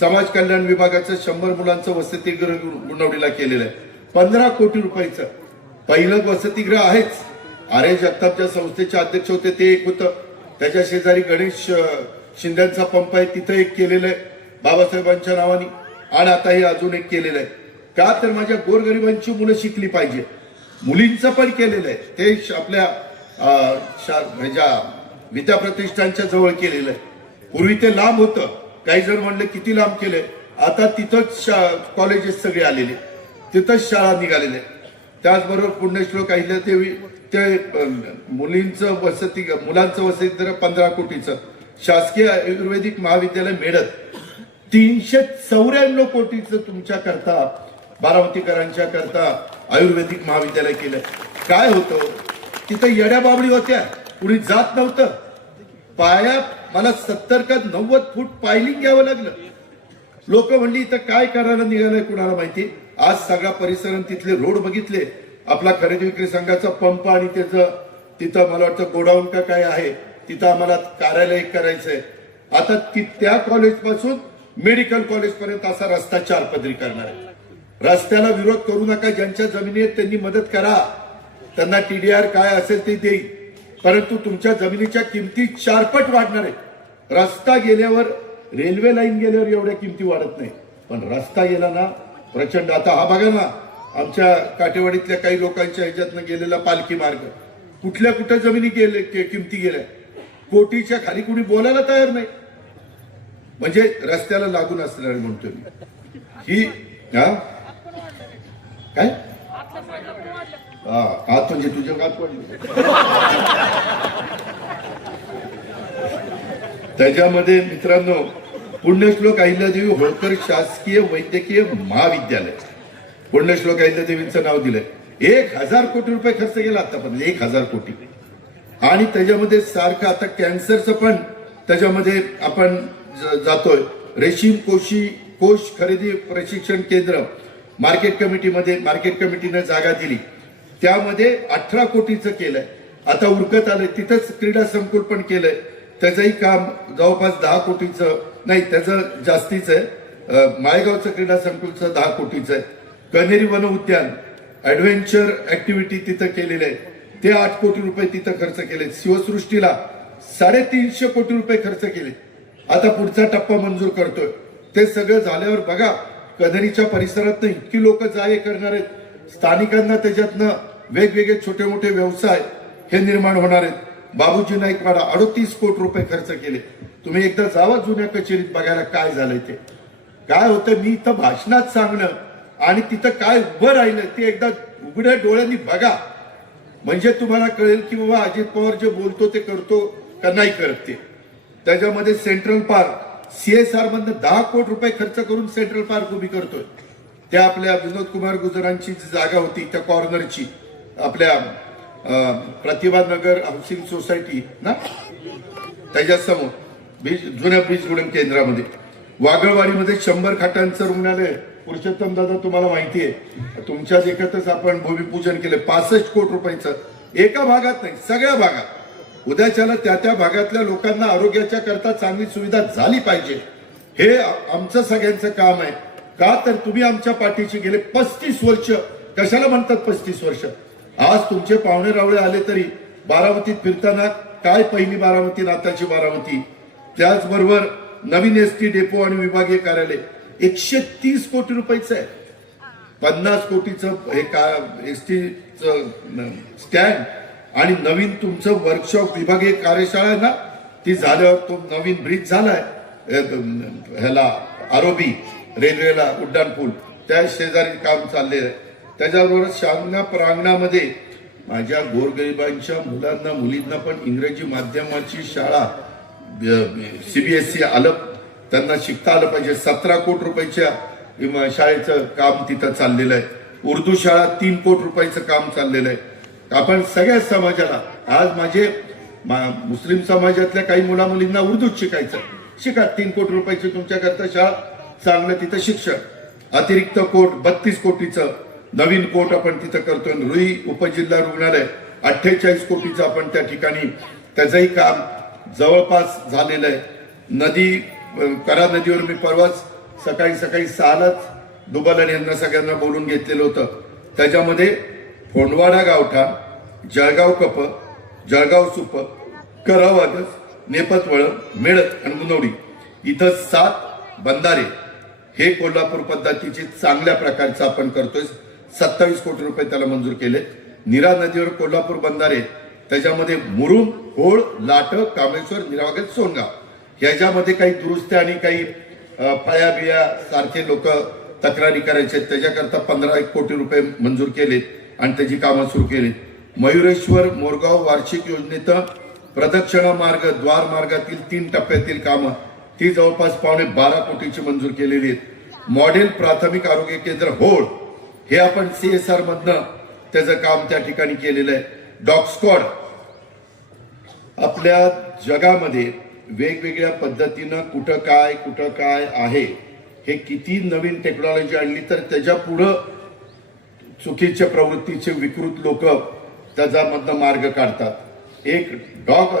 समाज कल्याण विभागाचं 100 मुलांचं वसतिगृह गुणवडीला केलेलं आहे 15 कोटी रुपयाचं. पहिलं वसतिगृह आहेच. आर्य जगतापच्या संस्थेचे अध्यक्ष होते ते एक होतं. त्याच्या शेजारी गणेश शिंद्यांचा पंप आहे, तिथं एक केलेलं आहे बाबासाहेबांच्या नावाने. आणि आता हे अजून एक केलेलं आहे. का तर माझ्या गोरगरिबांची मुलं शिकली पाहिजे. मुलींचं पण केलेलं आहे ते आपल्या विद्याप्रतिष्ठानच्या जवळ केलेलं आहे. पूर्वी ते लांब होतं, काही जण म्हणले किती लांब केलंय, आता तिथंच कॉलेजेस सगळे आलेले, तिथंच शाळा निघालेल्या. त्याचबरोबर पुण्यश्लोक अहिल्यादेवी ते मुलांचं वसतिगृह 15 कोटीचं. शासकीय आयुर्वेदिक महाविद्यालय मेळत 394 कोटीचं तुमच्या करता, बारामतीकरांच्या करता आयुर्वेदिक महाविद्यालय केलंय. काय होतं तिथं येड्या बाबळी होत्या, कुणी जात नव्हतं. पाया मला 70 का 90 फूट पायलिंग घ्यावं लागलं. लोक म्हणली इथं काय करायला निघालंय कुणाला माहिती. आज सगळा परिसर तिथले रोड बघितले, आपला खरेदी विक्री संघाचा पंप आणि त्याचं तिथं मला वाटतं गोडाऊन का काय आहे, तिथं आम्हाला कार्यालय करायचंय. आता त्या कॉलेज पासून मेडिकल कॉलेज पर्यंत असा रस्ता 4 पदरी करणार आहे. रस्त्याला विरोध करू नका. ज्यांच्या जमिनी आहेत त्यांनी मदत करा, त्यांना टीडीआर काय असेल ते देईल, परंतु तुमच्या जमिनीच्या किमती 4 पट वाढणार आहेत. रस्ता गेल्यावर, रेल्वे लाईन गेल्यावर एवढ्या किमती वाढत नाही, पण रस्ता गेला ना प्रचंड. आता हा बघा ना, आमच्या काटेवाडीतल्या काही लोकांच्या ह्याच्यातनं गेलेला पालखी मार्ग, कुठल्या कुठल्या जमिनी गेले, किमती गेल्या, कोटीच्या खाली कुणी बोलायला तयार नाही. म्हणजे रस्त्याला लागून असणार म्हणतोय मी ही. काय हात म्हणजे तुझ्या हात पडले. त्याच्यामध्ये मित्रांनो, पुण्यश्लोक अहिल्यादेवी होळकर शासकीय वैद्यकीय महाविद्यालय, पुण्यश्लोक अहिल्यादेवींचं नाव दिलंय. 1000 कोटी रुपये खर्च केला आतापर्यंत, 1000 कोटी. आणि त्याच्यामध्ये सारखं आता कॅन्सरचं पण त्याच्यामध्ये आपण जातोय. रेशीम कोश खरेदी प्रशिक्षण केंद्र मार्केट कमिटीने जागा दिली, त्यामध्ये 18 कोटीचं केलंय. आता उरकत आलंय, तिथंच क्रीडा संकुल पण केलंय, त्याचंही काम जवळपास 10 कोटीचं नाही, त्याचं जास्तीच आहे. माळेगावचं क्रीडा संकुलचं 10 कोटीचं आहे. कनेरी वन उद्यान ऍडव्हेंचर ऍक्टिव्हिटी तिथं केलेलं आहे, ते 8 कोटी रुपये तिथं खर्च केले. शिवसृष्टीला 350 कोटी रुपये खर्च केले. आता पुढचा टप्पा मंजूर करतोय. ते सगळं झाल्यावर बघा, कनेरीच्या परिसरात इतकी लोक जाय करणार आहेत, स्थानिकांना त्याच्यातनं वेगवेगळे छोटे मोठे व्यवसाय हे निर्माण होणार आहेत. बाबूजी नाईकवाडा 38 कोटी रुपये खर्च केले. तुम्ही एकदा जावा जुन्या कचेरीत बघायला काय झालंय ते. काय होतं, मी इथं भाषणात सांगणं आणि तिथं काय उभं राहिलं ते एकदा उघड्या डोळ्यांनी बघा, म्हणजे तुम्हाला कळेल की बाबा अजित पवार जे बोलतो ते करतो का नाही करत ते. त्याच्यामध्ये सेंट्रल पार्क CSR मधनं 10 कोटी रुपये खर्च करून सेंट्रल पार्क उभी करतोय. त्या आपल्या विनोद कुमार गुजरांची जी जागा होती त्या कॉर्नरची, आपल्या प्रतिभा नगर हाऊसिंग सोसायटी ना, त्याच्यासमोर जुन्या ब्रिज गुडन केंद्रामध्ये. वागळवाडीमध्ये 100 खाटांचं रुग्णालय. पुरुषोत्तम दादा तुम्हाला माहिती आहे, तुमच्या देखतच आपण भूमिपूजन केलं 65 कोटी रुपयाचं. एका भागात नाही, सगळ्या भागात. उद्याच्याला त्या भागातल्या लोकांना आरोग्याच्या करता चांगली सुविधा झाली पाहिजे, हे आमचं सगळ्यांचं काम आहे. का तर तुम्ही आमच्या पाठीशी गेले 35 वर्ष. कशाला म्हणतात 35 वर्ष? आज तुमचे पाहुणे रावळे आले तरी बारामतीत फिरताना काय पहिली बारामती नाताची बारामती, त्याचबरोबर नवीन एसटी डेपो आणि विभागीय कार्यालय 130 कोटी रुपयाचं आहे. 50 कोटीचं हे का एसटी स्टँड आणि नवीन तुमचं वर्कशॉप विभागीय कार्यशाळा आहे ना, ती झाल्यावर तो नवीन ब्रिज झालाय ह्याला आरोबी रेल्वेला उड्डाण पूल, त्या शेजारी काम चाललेलं आहे. त्याच्याबरोबर शांगना प्रांगणामध्ये माझ्या गोरगरिबांच्या मुलांना मुलींना पण इंग्रजी माध्यमाची शाळा CBSE आलं, त्यांना शिकता आलं पाहिजे. 17 कोटी रुपयाच्या शाळेचं काम तिथं चाललेलं आहे. उर्दू शाळा 3 कोटी रुपयाचं काम चाललेलं आहे. आपण सगळ्या समाजाला आज माझे मुस्लिम समाजातल्या काही मुला मुलींना उर्दूच शिकायचं, शिका. 3 कोटी रुपयाची तुमच्याकरता शाळा, चांगलं तिथं शिक्षण. अतिरिक्त कोट 32 कोटीचं नवीन कोट आपण तिथं करतोय. रुई उपजिल्हा रुग्णालय 48 कोटीचं आपण त्या ठिकाणी त्याचंही काम जवळपास झालेलं आहे. नदी करा नदीवर मी परवाच सकाळी 6लाच दुबालन यांना सगळ्यांना बोलून घेतलेलं होतं. त्याच्यामध्ये फोंडवाडा गावठाण, जळगाव कप, जळगाव सुप, करावागस, नेपतवळ, मेळत आणि गुणवडी इथं 7 बंधारे हे कोल्हापूर पद्धतीचे चांगल्या प्रकारचं आपण करतोय. 27 कोटी रुपये त्याला मंजूर केले. नीरा नदीवर कोल्हापूर बंधारे, त्याच्यामध्ये मुरुम, होळ, लाट, कामेश्वर, निरावगत, सोनगाव ह्याच्यामध्ये काही दुरुस्त्या आणि काही पाया बिया सारखे लोक तक्रारी करायचे, त्याच्याकरता 15 कोटी रुपये मंजूर केलेत आणि त्याची कामं सुरू केलीत. मयुरेश्वर मोरगाव वार्षिक योजनेत प्रदक्षिणा मार्ग द्वार मार्गातील 3 टप्प्यातील कामं ती जवळपास 12 कोटीची मंजूर केलेली आहेत. मॉडेल प्राथमिक आरोग्य केंद्र होळ हे आपण CSR मधनं त्याचं काम त्या ठिकाणी केलेलं आहे. डॉग स्क्वॉड आपल्या जगामध्ये वेगवेगळ्या पद्धतीनं कुठं काय आहे, हे किती नवीन टेक्नॉलॉजी आणली तर त्याच्या पुढं चुकीच्या प्रवृत्तीचे विकृत लोक त्याचा मधनं मार्ग काढतात. एक डॉग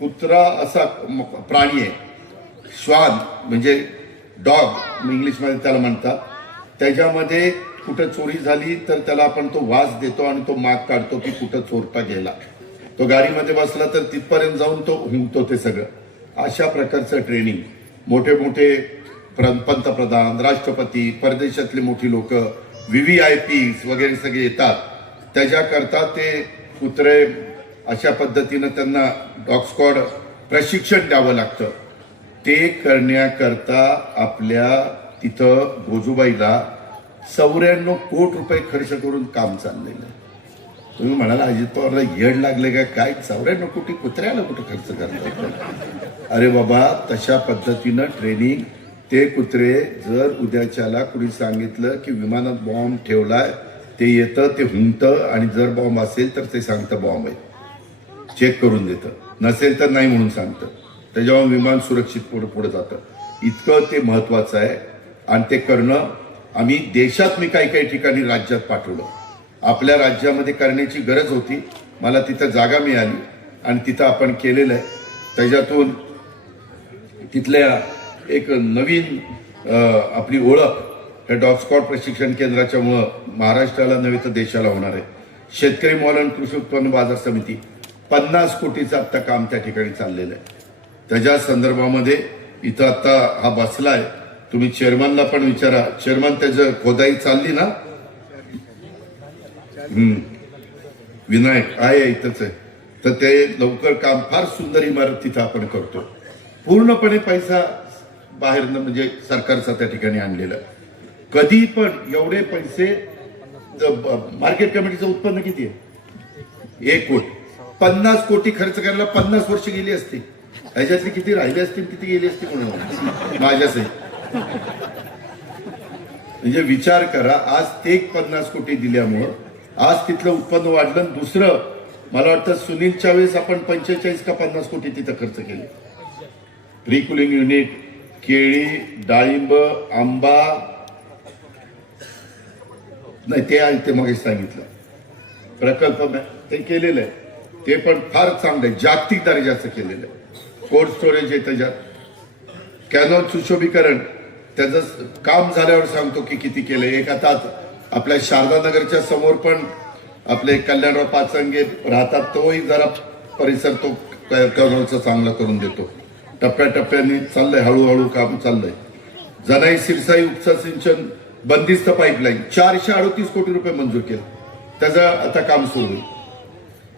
कुत्रा असा प्राणी आहे, श्वान म्हणजे डॉग इंग्लिशमध्ये त्याला म्हणतात. त्याच्यामध्ये कुठं चोरी झाली तर त्याला आपण तो वास देतो आणि तो माग काढतो की कुठं चोरटा गेला. तो गाडीमध्ये बसला तर तिथपर्यंत जाऊन तो हुंकतो ते सगळं. अशा प्रकारचं ट्रेनिंग मोठे मोठे पंतप्रधान, राष्ट्रपती, परदेशातले मोठी लोक, VVIPs वगैरे सगळे येतात. त्याच्याकरता ते कुत्रे अशा पद्धतीनं त्यांना डॉग स्क्वॉड प्रशिक्षण द्यावं लागतं. ते करण्याकरता आपल्या तिथं गोजूबाईला 94 कोटी रुपये खर्च करून काम चाललेलं आहे. तुम्ही म्हणाला अजित पवारला येड लागले का काय, 94 कोटी कुत्र्याला कुठं खर्च करतात? अरे बाबा, तशा पद्धतीनं ट्रेनिंग. ते कुत्रे जर उद्याच्याला कुणी सांगितलं की विमानात बॉम्ब ठेवलाय, ते येतं, ते हुंकतं आणि जर बॉम्ब असेल तर ते सांगतं बॉम्ब आहे, चेक करून देतं, नसेल तर नाही म्हणून सांगतं. त्याच्यावर विमान सुरक्षित पुढे जातं. इतकं ते महत्वाचं आहे आणि ते करणं आम्ही देशात मी काही ठिकाणी राज्यात पाठवलं. आपल्या राज्यामध्ये करण्याची गरज होती, मला तिथं जागा मिळाली आणि तिथं आपण केलेलं आहे. त्याच्यातून तिथल्या एक नवीन आपली ओळख हे डॉग स्क्वॉड प्रशिक्षण केंद्राच्यामुळं महाराष्ट्राला नव्हे तर देशाला होणार आहे. शेतकरी मॉल आणि कृषी उत्पन्न बाजार समिती 50 कोटीचं आत्ता काम त्या ठिकाणी चाललेलं आहे. त्याच्या संदर्भामध्ये इथं आता हा बसलाय, तुम्ही चेअरमनला पण विचारा. चेअरमन त्याचं खोदाई चालली ना, विनायक आहे इथंच आहे, तर ते लवकर काम, फार सुंदर इमारत तिथं आपण करतो. पूर्णपणे पैसा बाहेरनं म्हणजे सरकारचा त्या ठिकाणी आणलेला. कधी पण एवढे पैसे, मार्केट कमिटीचं उत्पन्न किती आहे? 1 कोटी. 50 कोटी खर्च करायला 50 वर्ष गेली असती. ह्याच्यातली किती राहिली असतील, किती गेली असती म्हणून माझ्यासहित. म्हणजे विचार करा, आज ते 50 कोटी दिल्यामुळं आज तिथलं उत्पन्न वाढलं. दुसरं मला वाटतं सुनीलच्या वेळेस आपण 45 का 50 कोटी तिथं खर्च केले. प्री कुलिंग युनिट, केळी, डाळिंब, आंबा नाही ते मग सांगितलं प्रकल्प ते केलेलं आहे. ते पण फार चांगलं आहे, जागतिक दर्जाचं केलेलं आहे. कोल्ड स्टोरेज आहे त्याच्यात, कॅनॉल सुशोभीकरण त्याचं काम झाल्यावर सांगतो की किती केलं. एक आता आपल्या शारदानगरच्या समोर पण आपले कल्याणराव पाचंगे राहतात, तोही जरा परिसर तो करण्याचं चांगला करून देतो. टप्प्याटप्प्याने चाललंय, हळूहळू काम चाललंय. जनाई सिरसाई उपसा सिंचन बंदिस्त पाईपलाईन 438 कोटी रुपये मंजूर केलं, त्याचं आता काम सुरू होईल.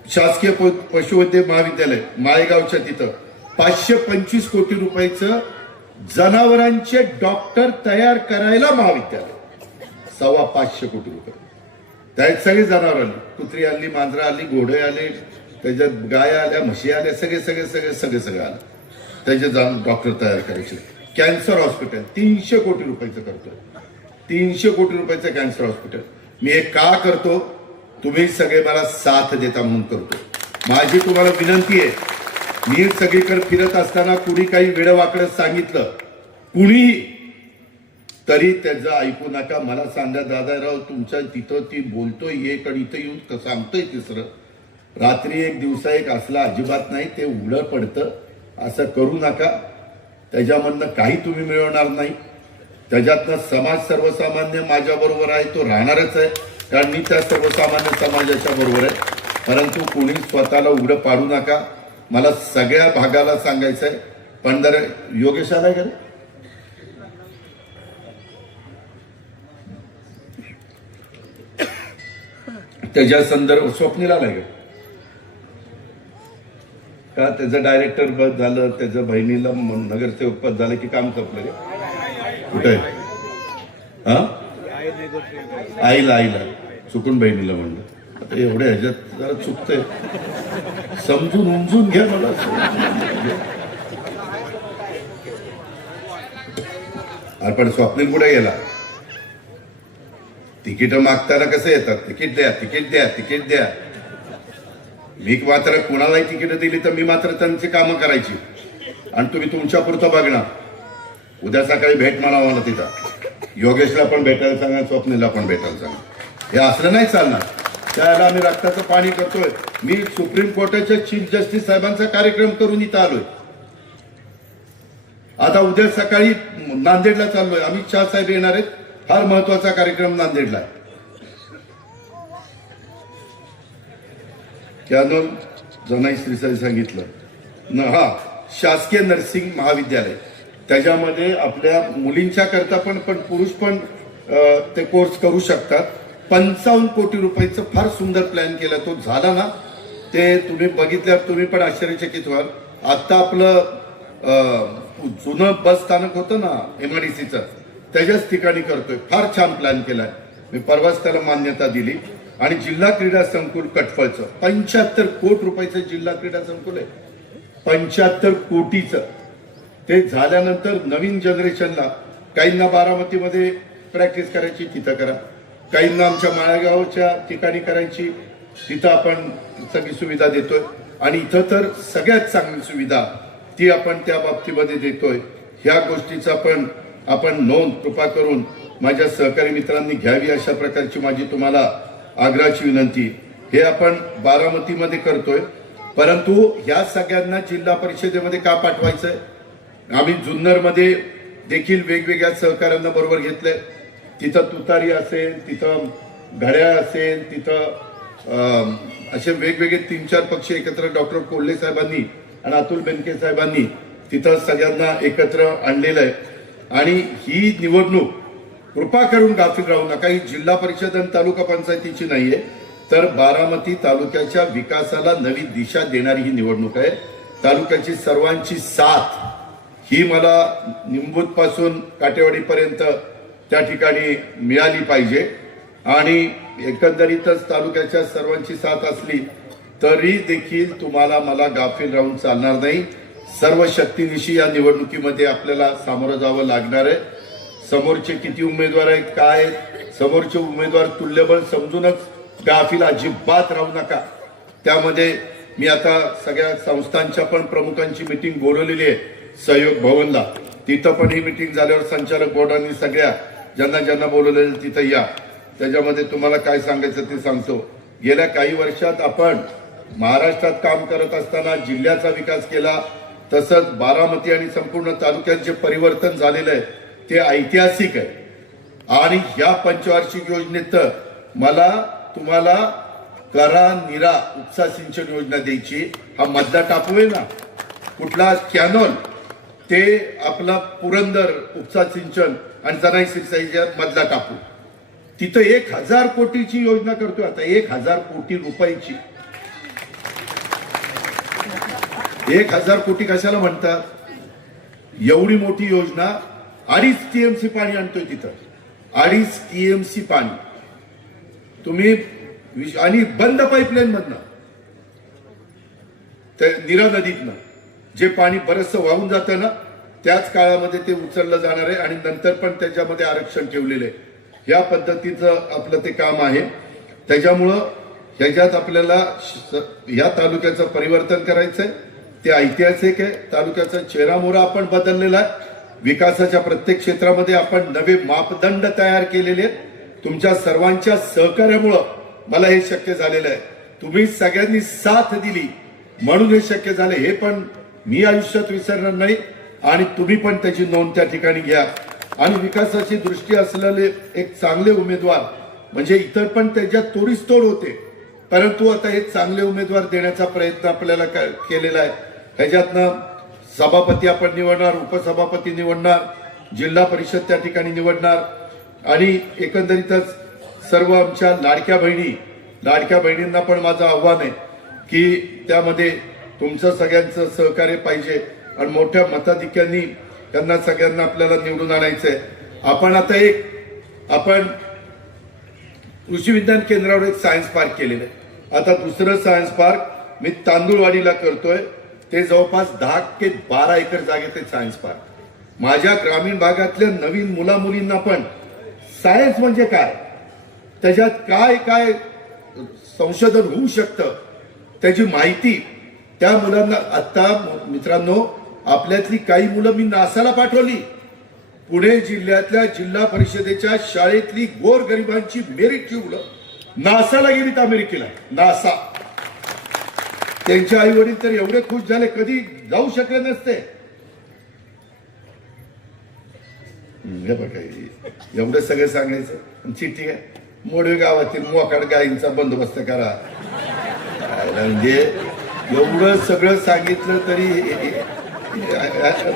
शासकीय पशुवैद्यक महाविद्यालय माळेगावच्या तिथं 525 कोटी रुपयाचं जनावरांचे डॉक्टर तयार करायला महाविद्यालय, 525 कोटी रुपये. त्यात सगळे जनावर आली, कुत्री आली, मांजरं आली, घोडे आले, त्याच्यात गाय आल्या, म्हशी आल्या, सगळे आलं. त्याचे डॉक्टर तयार करायचे. कॅन्सर हॉस्पिटल 300 कोटी रुपयाचं करतोय, 300 कोटी रुपयाचं कॅन्सर हॉस्पिटल. मी हे का करतो? तुम्ही सगळे मला साथ देता म्हणून करतो. माझी तुम्हाला विनंती आहे, मी सगळीकडे फिरत असताना कुणी काही वेडवाकडं सांगितलं, कुणी तरी त्याचं ऐकू नका. मला सांगा, दादाराव तुमच्या तिथं ती बोलतोय एक आणि इथं येऊन सांगतोय तिसरं. रात्री एक दिवसा एक असला अजिबात नाही, ते उघडं पडतं. असं करू नका. त्याच्यामधनं काही तुम्ही मिळवणार नाही. त्याच्यातनं समाज सर्वसामान्य माझ्या बरोबर आहे, तो राहणारच आहे, कारण मी त्या सर्वसामान्य समाजाच्या बरोबर आहे. परंतु कोणी स्वतःला उघडं पाडू नका. मला सगळ्या भागाला सांगायचं आहे. पंढर योगेश आलाय का? त्याच्या संदर्भ स्वप्नील आलाय का? त्याचं डायरेक्टर पद झालं, त्याचं बहिणीला नगरसेवक पद झालं की काम संपलं रे? कुठे? हा, आईला चुकून बहिणीला म्हणलं. आता एवढ्या ह्याच्यात जरा चुकतंय, समजून उमजून घ्या मला. पण स्वप्नील कुठे गेला? तिकीट मागताना कसं येतात, तिकीट द्या. मी मात्र कुणालाही तिकीट दिली तर मी मात्र त्यांची कामं करायची आणि तुम्ही तुमच्या पुरतं बघणार. उद्या सकाळी भेट म्हणावं तिथं. योगेशला पण भेटायला सांगा, स्वप्नीला पण भेटायला सांगा. हे असलं नाही चालणार. त्याला आम्ही रक्ताचं पाणी करतोय. मी सुप्रीम कोर्टाच्या चीफ जस्टिस साहेबांचा कार्यक्रम करून इथं आलोय. आता उद्या सकाळी नांदेडला चाललोय. अमित शहा साहेब येणार आहेत. फार महत्वाचा कार्यक्रम नांदेडला आहे. त्यानं जनाई श्रीसाई सांगितलं हा शासकीय नर्सिंग महाविद्यालय, त्याच्यामध्ये आपल्या मुलींच्या करता पण पुरुष पण ते कोर्स करू शकतात. 55 कोटी रुपयाचं फार सुंदर प्लॅन केला. तो झाला ना, ते तुम्ही बघितल्यावर तुम्ही पण आश्चर्यचकित व्हाल. आता आपलं जुनं बस स्थानक होतं ना MIDCचं, त्याच्याच ठिकाणी करतोय. फार छान प्लॅन केलाय. मी परवाच त्याला मान्यता दिली. आणि जिल्हा क्रीडा संकुल कटफळचं 75 कोटी रुपयाचं जिल्हा क्रीडा संकुल आहे. 75 कोटीचं. ते झाल्यानंतर नवीन जनरेशनला, काहींना बारामतीमध्ये प्रॅक्टिस करायची तिथं करा, काहींना आमच्या माळेगावच्या ठिकाणी करायची, तिथं आपण सगळी सुविधा देतोय. आणि इथं तर सगळ्यात चांगली सुविधा ती आपण त्या बाबतीमध्ये देतोय. ह्या गोष्टीचा पण आपण नोंद कृपा करून माझ्या सहकारी मित्रांनी घ्यावी, अशा प्रकारची माझी तुम्हाला आग्रहाची विनंती. हे आपण बारामतीमध्ये करतोय, परंतु ह्या सगळ्यांना जिल्हा परिषदेमध्ये का पाठवायचंय? आम्ही जुन्नरमध्ये देखील वेगवेगळ्या सहकाऱ्यांना बरोबर घेतलंय. तिथं तुतारी असेल, तिथं घड्याळ असेल, तिथं असे वेगवेगळे 3-4 पक्ष एकत्र डॉक्टर कोल्हे साहेबांनी आणि अतुल बेनके साहेबांनी तिथं सगळ्यांना एकत्र आणलेलं आहे. आणि ही निवडणूक कृपा करून गाफील राहू नका. ही जिल्हा परिषद आणि तालुका पंचायतीची नाहीये, तर बारामती तालुक्याच्या विकासाला नवी दिशा देणारी ही निवडणूक आहे. तालुक्याची सर्वांची साथ ही मला निंबूत पासून काटेवाडीपर्यंत त्या ठिकाणी मिळाली पाहिजे. आणि एकंदरीतच तालुक्याच्या सर्वांची साथ असली तरी देखील तुम्हाला मला गाफील राहून चालणार नाही. सर्व शक्तीनिशी या निवडणुकीमध्ये आपल्याला सामोरं जावं लागणार आहे. समोरचे किती उमेदवार आहेत, काय समोरचे उमेदवार तुल्यबळ समजूनच गाफील अजिबात राहू नका. त्यामध्ये मी आता सगळ्या संस्थांच्या पण प्रमुखांची मीटिंग बोलवलेली आहे सहयोग भवनला. तिथं पण ही मीटिंग झाल्यावर संचालक बोर्डांनी सगळ्या ज्यांना बोलवलेलं तिथं या. त्याच्यामध्ये तुम्हाला काय सांगायचं ते सांगतो. गेल्या काही वर्षात आपण महाराष्ट्रात काम करत असताना जिल्ह्याचा विकास केला, तसंच बारामती आणि संपूर्ण तालुक्यात जे परिवर्तन झालेलं आहे ते ऐतिहासिक आहे। आणि या पंचवार्षिक योजनेत मला तुम्हाला करा निरा उपसा सिंचन योजना द्यायची। हा मधला टापू आहे ना कुठला कॅनॉल, ते आपला पुरंदर उपसा सिंचन आणि जनाई सिंचाईच्या मधला टापू, तिथं 1000 कोटीची योजना करतोय आता, 1000 कोटी रुपयाची। 1000 कोटी कशाला म्हणतात? एवढी मोठी योजना 2.5 TMC पाणी आणतोय तिथं, 2.5 TMC पाणी तुम्ही, आणि बंद पाईपलाईन मधनं नीरा नदीतनं जे पाणी बरचसं वाहून जातं ना, त्याच काळामध्ये ते उचललं जाणार आहे आणि नंतर पण त्याच्यामध्ये आरक्षण ठेवलेलं आहे। या पद्धतीचं आपलं ते काम आहे। त्याच्यामुळं ह्याच्यात आपल्याला या तालुक्याचं परिवर्तन करायचंय, ते ऐतिहासिक आहे। तालुक्याचा चेहरामोहरा आपण बदललेला आहे। विकासाच्या प्रत्येक क्षेत्रामध्ये आपण नवे मापदंड तयार केलेले आहेत। तुमच्या सर्वांच्या सहकार्यामुळं मला हे शक्य झालेलं आहे। तुम्ही सगळ्यांनी साथ दिली म्हणून हे शक्य झाले, हे पण मी आयुष्यात विसरणार नाही आणि तुम्ही पण त्याची नोंद त्या ठिकाणी घ्या। आणि विकासाची दृष्टी असलेले एक चांगले उमेदवार, म्हणजे इतर पण त्याच्यात तोडीस-तोड होते, परंतु आता हे चांगले उमेदवार देण्याचा प्रयत्न आपल्याला केलेला आहे। ह्याच्यातनं सभापती आपण निवडणार, उपसभापती निवडणार, जिल्हा परिषद त्या ठिकाणी निवडणार आणि एकंदरीतच सर्व आमच्या लाडक्या बहिणींना पण माझं आव्हान आहे की त्यामध्ये तुमचं सगळ्यांचं सहकार्य पाहिजे आणि मोठ्या मताधिक्यांनी त्यांना सगळ्यांना आपल्याला निवडून आणायचंय। आपण कृषी विज्ञान केंद्रावर एक सायन्स पार्क केलेलं आहे। आता दुसरं सायन्स पार्क मी तांदूळवाडीला करतोय, ते जवळपास 10 ते 12 एकर जागेत आहे सायन्स पार्क। माझ्या ग्रामीण भागातल्या नवीन मुलामुलींना पण सायन्स म्हणजे काय, त्याच्यात काय काय संशोधन होऊ शकतं त्याची माहिती त्या मुलांना। आता मित्रांनो, आपल्यातली काही मुलं मी नासाला पाठवली। पुणे जिल्ह्यातल्या जिल्हा परिषदेच्या शाळेतली गोरगरिबांची मेरिटची मुलं नासाला गेलीत, अमेरिकेला नासा। त्यांचे आई वडील तर एवढे खुश झाले, कधी जाऊ शकले नसते। हे बघा, एवढं सगळं सांगायचं, चिठ्ठी आहे, मोडवे गावातील मोकाट गायींचा बंदोबस्त करा। म्हणजे एवढं सगळं सांगितलं तरी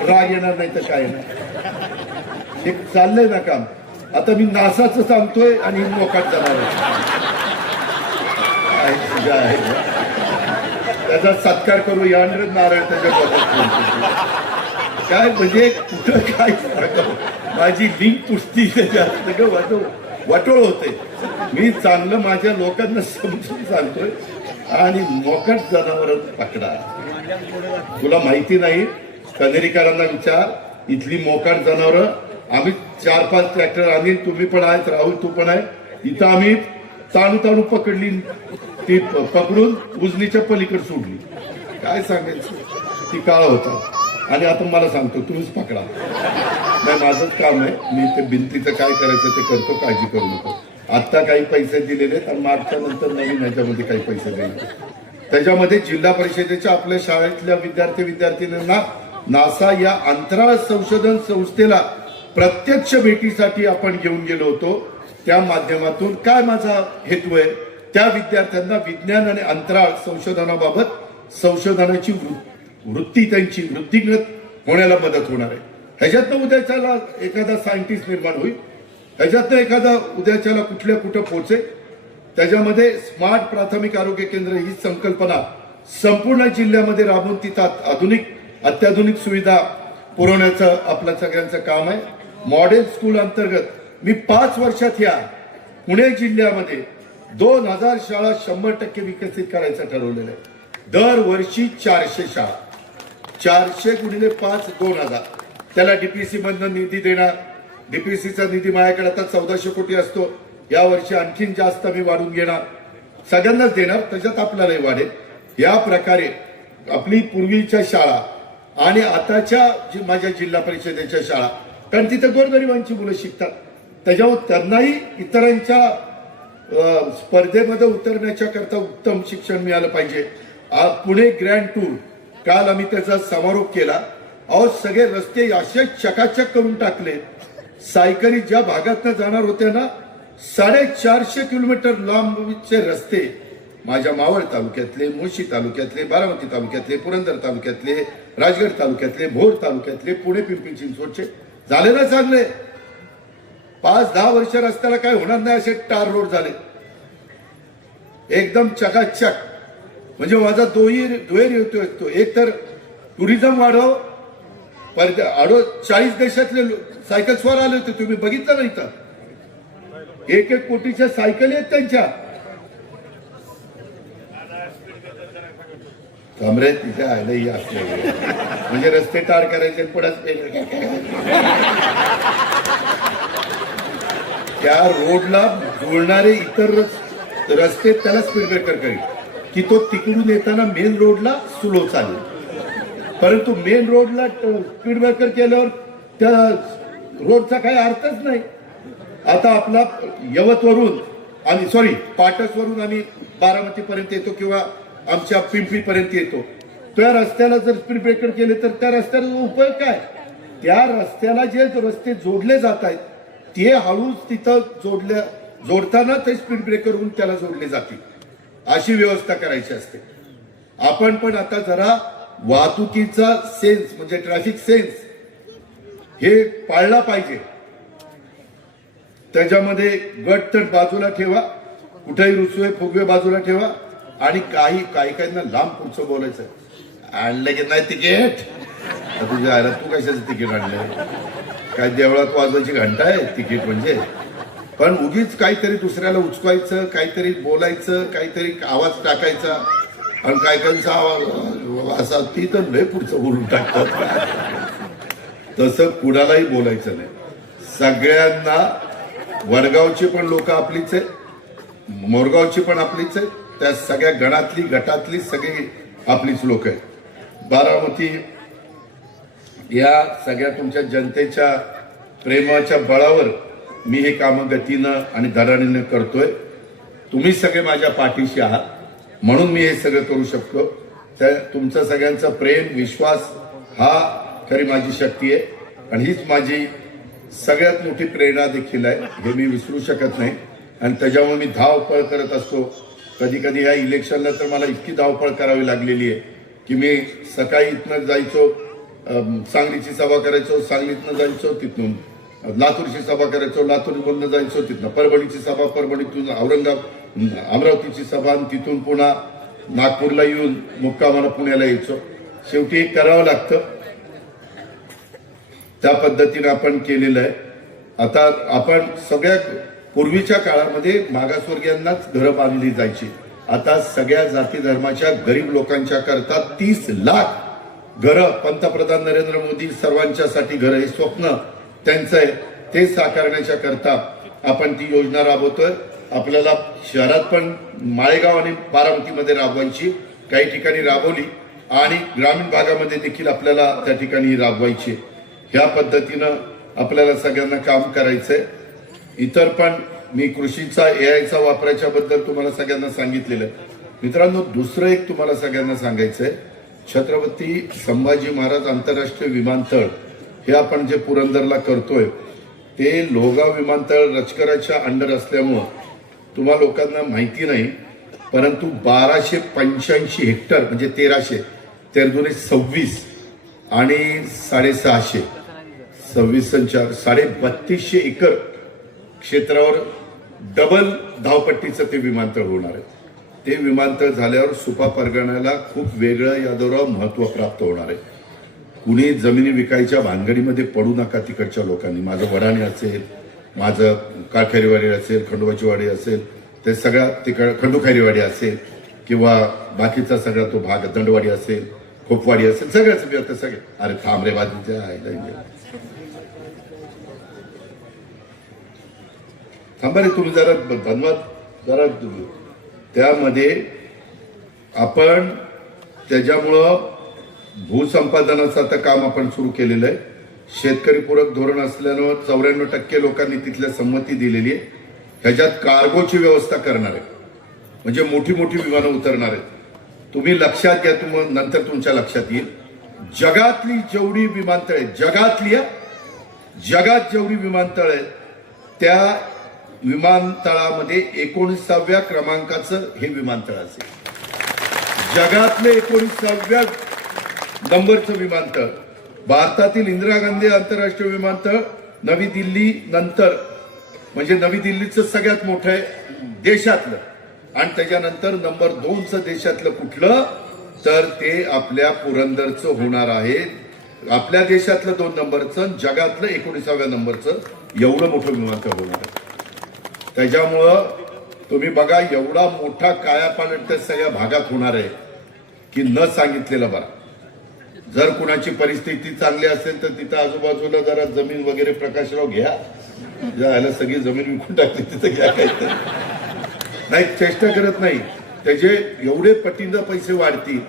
राग येणार नाही तर काय नाही। हे चाललंय ना काम। आता मी नासाचं सांगतोय आणि मोकाट जाणार आहे, त्याचा सत्कार करू या नारळ त्याच्या काय, म्हणजे कुठं काय माझी लिंक पुसती त्याच्यात वाटोळ होते। मी चांगलं माझ्या लोकांना समजून सांगतोय आणि मोकाट जनावर पकडा। तुला माहिती नाही, कनेरीकरांना विचार, इथली मोकाट जनावर आम्ही 4-5 ट्रॅक्टर आम्ही, तुम्ही पण आहेत, राहुल तू पण आहे, इथं आम्ही ताणू पकडली, ती पकडून उजनीच्या पलीकडे सोडली। काय सांगायचं, ती काळ होता। आणि आता मला सांगतो तुम्हीच पकडा, नाही माझंच काम आहे, मी ते भिंतीचं काय करायचं ते करतो, काळजी करू नको। आता काही पैसे दिलेले आहेत आणि मार्चच्या नंतर नवीन ह्याच्यामध्ये काही पैसे द्यायचे। त्याच्यामध्ये जिल्हा परिषदेच्या आपल्या शाळेतल्या विद्यार्थ्यांना नासा या अंतराळ संशोधन संस्थेला प्रत्यक्ष भेटीसाठी आपण घेऊन गेलो होतो। त्या माध्यमातून काय माझा हेतू आहे, त्या विद्यार्थ्यांना विज्ञान आणि अंतराळ संशोधनाबाबत संशोधनाची वृत्ती, त्यांची वृद्धिंगत होण्याला मदत होणार आहे। ह्याच्यातनं उद्याच्याला एखादा सायंटिस्ट निर्माण होईल, ह्याच्यातनं एखादा उद्याच्याला कुठं पोहोचेल। त्याच्यामध्ये स्मार्ट प्राथमिक आरोग्य केंद्र ही संकल्पना संपूर्ण जिल्ह्यामध्ये राबवून तिथं अत्याधुनिक सुविधा पुरवण्याचं आपलं सगळ्यांचं काम आहे। मॉडेल स्कूल अंतर्गत मी 5 वर्षात या पुणे जिल्ह्यामध्ये 2000 शाळा 100% विकसित करायचं ठरवलेलं आहे। दरवर्षी 400 शाळा, 400 गुणिले 5 2000, त्याला डीपीसी मधनं निधी देणार। डीपीसीचा निधी माझ्याकडे आता 1400 कोटी असतो, या वर्षी आणखीन जास्त मी वाढून घेणार, सगळ्यांनाच देणार, त्याच्यात आपल्यालाही वाढेल। या प्रकारे आपली पूर्वीच्या शाळा आणि आताच्या माझ्या जिल्हा परिषदेच्या शाळा, कारण तिथे गोरगरिबांची मुलं शिकतात, त्याच्यावर त्यांनाही इतरांच्या स्पर्धेमध्ये उतरण्याच्या करता उत्तम शिक्षण मिळालं पाहिजे। पुणे ग्रँड टूर काल आम्ही त्याचा समारोप केला। अहो सगळे रस्ते असे चकाचक करून टाकले सायकली ज्या भागातनं जाणार होत्या ना, 450 किलोमीटर लांबचे रस्ते माझ्या मावळ तालुक्यातले, मुळशी तालुक्यातले, बारामती तालुक्यातले, पुरंदर तालुक्यातले, राजगड तालुक्यातले, भोर तालुक्यातले, पुणे पिंपरी चिंचवडचे झाले ना चांगले. 5-10 वर्ष रस्त्याला काय होणार नाही असे टार रोड झाले, एकदम चकाचक. म्हणजे माझा दुहेरी होतो, एक तर टुरिझम वाढव, 40 देशातले सायकल स्वार आले होते, तुम्ही बघितलं नाही तर 1-1 कोटीच्या सायकली आहेत त्यांच्या. कमरे तिथे आलंही असले म्हणजे रस्ते टार करायचे पुढेच त्या रोडला जोडणारे इतर रस्ते त्याला स्पीड ब्रेकर करेल की तो तिकडून येताना मेन रोडला स्लो चालेल. परंतु मेन रोडला स्पीड ब्रेकर केल्यावर त्या रोडचा काही अर्थच नाही. आता आपला यवतवरून आणि पाटसवरून आम्ही बारामती पर्यंत येतो किंवा आमच्या पिंपरी पर्यंत येतो, त्या रस्त्याला जर स्पीड ब्रेकर केले तर त्या रस्त्याचा उपयोग काय? त्या रस्त्याला जे रस्ते जोडले जात आहेत ते हळूच तिथं जोडताना ते स्पीड ब्रेकर होऊन त्याला जोडले जातील, अशी व्यवस्था करायची असते. आपण पण आता जरा वाहतुकीचा सेन्स म्हणजे ट्रॅफिक सेन्स हे पाळला पाहिजे. त्याच्यामध्ये गट तर बाजूला ठेवा, कुठेही रुसवे फुगवे बाजूला ठेवा, आणि काहींना लांब पुढचं बोलायचं, आणलं की नाही तिकीट, तुझ्या आयला तू कशाचं तिकीट आणलंय? काय देवळात वाजवायची घंटा आहे तिकीट म्हणजे? पण उगीच काहीतरी दुसऱ्याला उचकायचं, काहीतरी बोलायचं, काहीतरी आवाज टाकायचा, आणि काहींचा आवाज असा ती तर लय पुढचं बोलून टाकतात. तसं कुणालाही बोलायचं नाही. सगळ्यांना, वडगावची पण लोक आपलीच आहे, मोरगावची पण आपलीच आहे, त्या सगळ्या गटातली सगळी आपलीच लोक आहेत. बारामती या सगळ्या तुमच्या जनतेच्या प्रेमाच्या बळावर मी हे कामं गतीनं आणि धडाडीनं करतोय. तुम्ही सगळे माझ्या पाठीशी आहात म्हणून मी हे सगळं करू शकतो. त्या तुमचं सगळ्यांचा प्रेम विश्वास हा खरी माझी शक्ती आहे, आणि हीच माझी सगळ्यात मोठी प्रेरणा देखील आहे, हे मी विसरू शकत नाही. आणि त्याच्यामुळे मी धावपळ करत असतो. कधी कधी ह्या इलेक्शनला तर मला इतकी धावपळ करावी लागलेली आहे की मी सकाळी इथनं जायचो, सांगलीची सभा करायचो, सांगलीतनं जायचो, तिथून लातूरची सभा करायचो, लातूरमधनं जायचो, तिथनं परभणीची सभा, परभणीतून अमरावतीची सभा, तिथून पुन्हा नागपूरला येऊन मुक्कामाला पुण्याला यायचो. शेवटी एक करावं लागतं. त्या पद्धतीने आपण केलेलं आहे. आता आपण सगळ्यात पूर्वीच्या काळामध्ये मागासवर्गीयांनाच घरं बांधली जायची. आता सगळ्या जाती धर्माच्या गरीब लोकांच्या करता 30 लाख घरं, पंतप्रधान नरेंद्र मोदी सर्वांच्यासाठी घर हे स्वप्न त्यांचं आहे, ते साकारण्याच्या करता आपण ती योजना राबवतोय. आपल्याला शहरात पण माळेगाव आणि बारामतीमध्ये राबवायची, काही ठिकाणी राबवली, आणि ग्रामीण भागामध्ये देखील आपल्याला त्या ठिकाणी राबवायची. ह्या पद्धतीनं आपल्याला सगळ्यांना काम करायचंय. इतर पण मी कृषीचा एआयचा वापराच्या बद्दल तुम्हाला सगळ्यांना सांगितलेलं आहे. मित्रांनो, दुसरं एक तुम्हाला सगळ्यांना सांगायचंय, छत्रपती संभाजी महाराज आंतरराष्ट्रीय विमानतळ हे आपण जे पुरंदरला करतोय ते लोहगाव विमानतळ रचकराच्या अंडर असल्यामुळं तुम्हा लोकांना माहिती नाही, परंतु 1285 हेक्टर म्हणजे 1300 तेरदुने 26 आणि 650 26 3200 एकर क्षेत्रावर डबल धावपट्टीचं ते विमानतळ होणार आहे. ते विमानतळ झाल्यावर सुपा परगण्याला खूप वेगळं यादवराव महत्व प्राप्त होणार आहे. कुणी जमिनी विकायच्या भानगडीमध्ये पडू नका तिकडच्या लोकांनी. माझं वडाणे असेल, माझं काळखेरीवाडी असेल, खंडोबाची वाडी असेल, ते सगळ्या तिकड खंडोखारीवाडी असेल किंवा बाकीचा सगळा तो भाग दंडवाडी असेल, खोपवाडी असेल, सगळ्याच सगळे. अरे थांब रे बाजूच्या थांबा रे तुम्ही जरा धन्यवाद जरा. त्यामध्ये आपण त्याच्यामुळं भूसंपादनाचं आता काम आपण सुरू केलेलं आहे. शेतकरी पूरक धोरण असल्यानं 94% लोकांनी तिथल्या संमती दिलेली आहे. ह्याच्यात कार्गोची व्यवस्था करणार आहे, म्हणजे मोठी मोठी विमानं उतरणार आहेत. तुम्ही लक्षात घ्या, नंतर तुमच्या लक्षात येईल, जगातली जेवढी विमानतळे, जगातली जगात जेवढी विमानतळ आहेत त्या विमानतळामध्ये 19व्या क्रमांकाचं हे विमानतळ असेल. जगातले 19व्या नंबरचं विमानतळ. भारतातील इंदिरा गांधी आंतरराष्ट्रीय विमानतळ नवी दिल्ली नंतर, म्हणजे नवी दिल्लीचं सगळ्यात मोठं आहे देशातलं, आणि त्याच्यानंतर नंबर 2चं देशातलं कुठलं तर ते आपल्या पुरंदरचं होणार आहे. आपल्या देशातलं 2 नंबरचं, जगातलं 19व्या नंबरचं एवढं मोठं विमानतळ होणार आहे. त्याच्यामुळं तुम्ही बघा एवढा मोठा कायापालट त्या सगळ्या भागात होणार आहे की न सांगितलेलं बरं. जर कुणाची परिस्थिती चांगली असेल तर तिथं आजूबाजूला जरा जमीन वगैरे प्रकाशराव घ्या, यायला सगळी जमीन विकून टाकली तिथं घ्या काहीतरी. नाही, चेष्टा करत नाही, त्याचे एवढे पटींद पैसे वाढतील.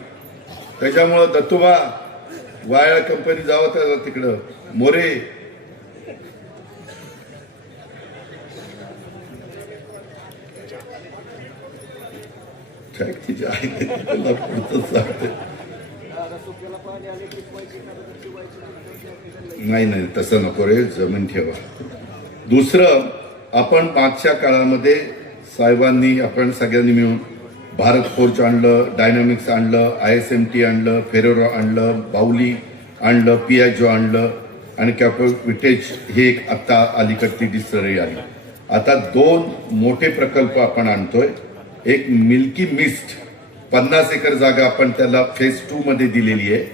त्याच्यामुळं दत्तोबा वाया कंपनी जावं तर तिकडं मोरे तिचे आहे नाही तसं नको रे, जमीन ठेवा. दुसरं, आपण मागच्या काळामध्ये साहेबांनी आपण सगळ्यांनी मिळून भारत फोर्ज आणलं, डायनामिक्स आणलं, ISMT आणलं, फेरेरो आणलं, बाऊली आणलं, पियाजो आणलं आणि विटेज हे एक आता अलीकडची डिस्टलरी आली. आता 2 मोठे प्रकल्प आपण आणतोय. एक मिल्की मिस्ट 50 एकर जागा आपण त्याला फेज 2 मध्ये दिलेली आहे,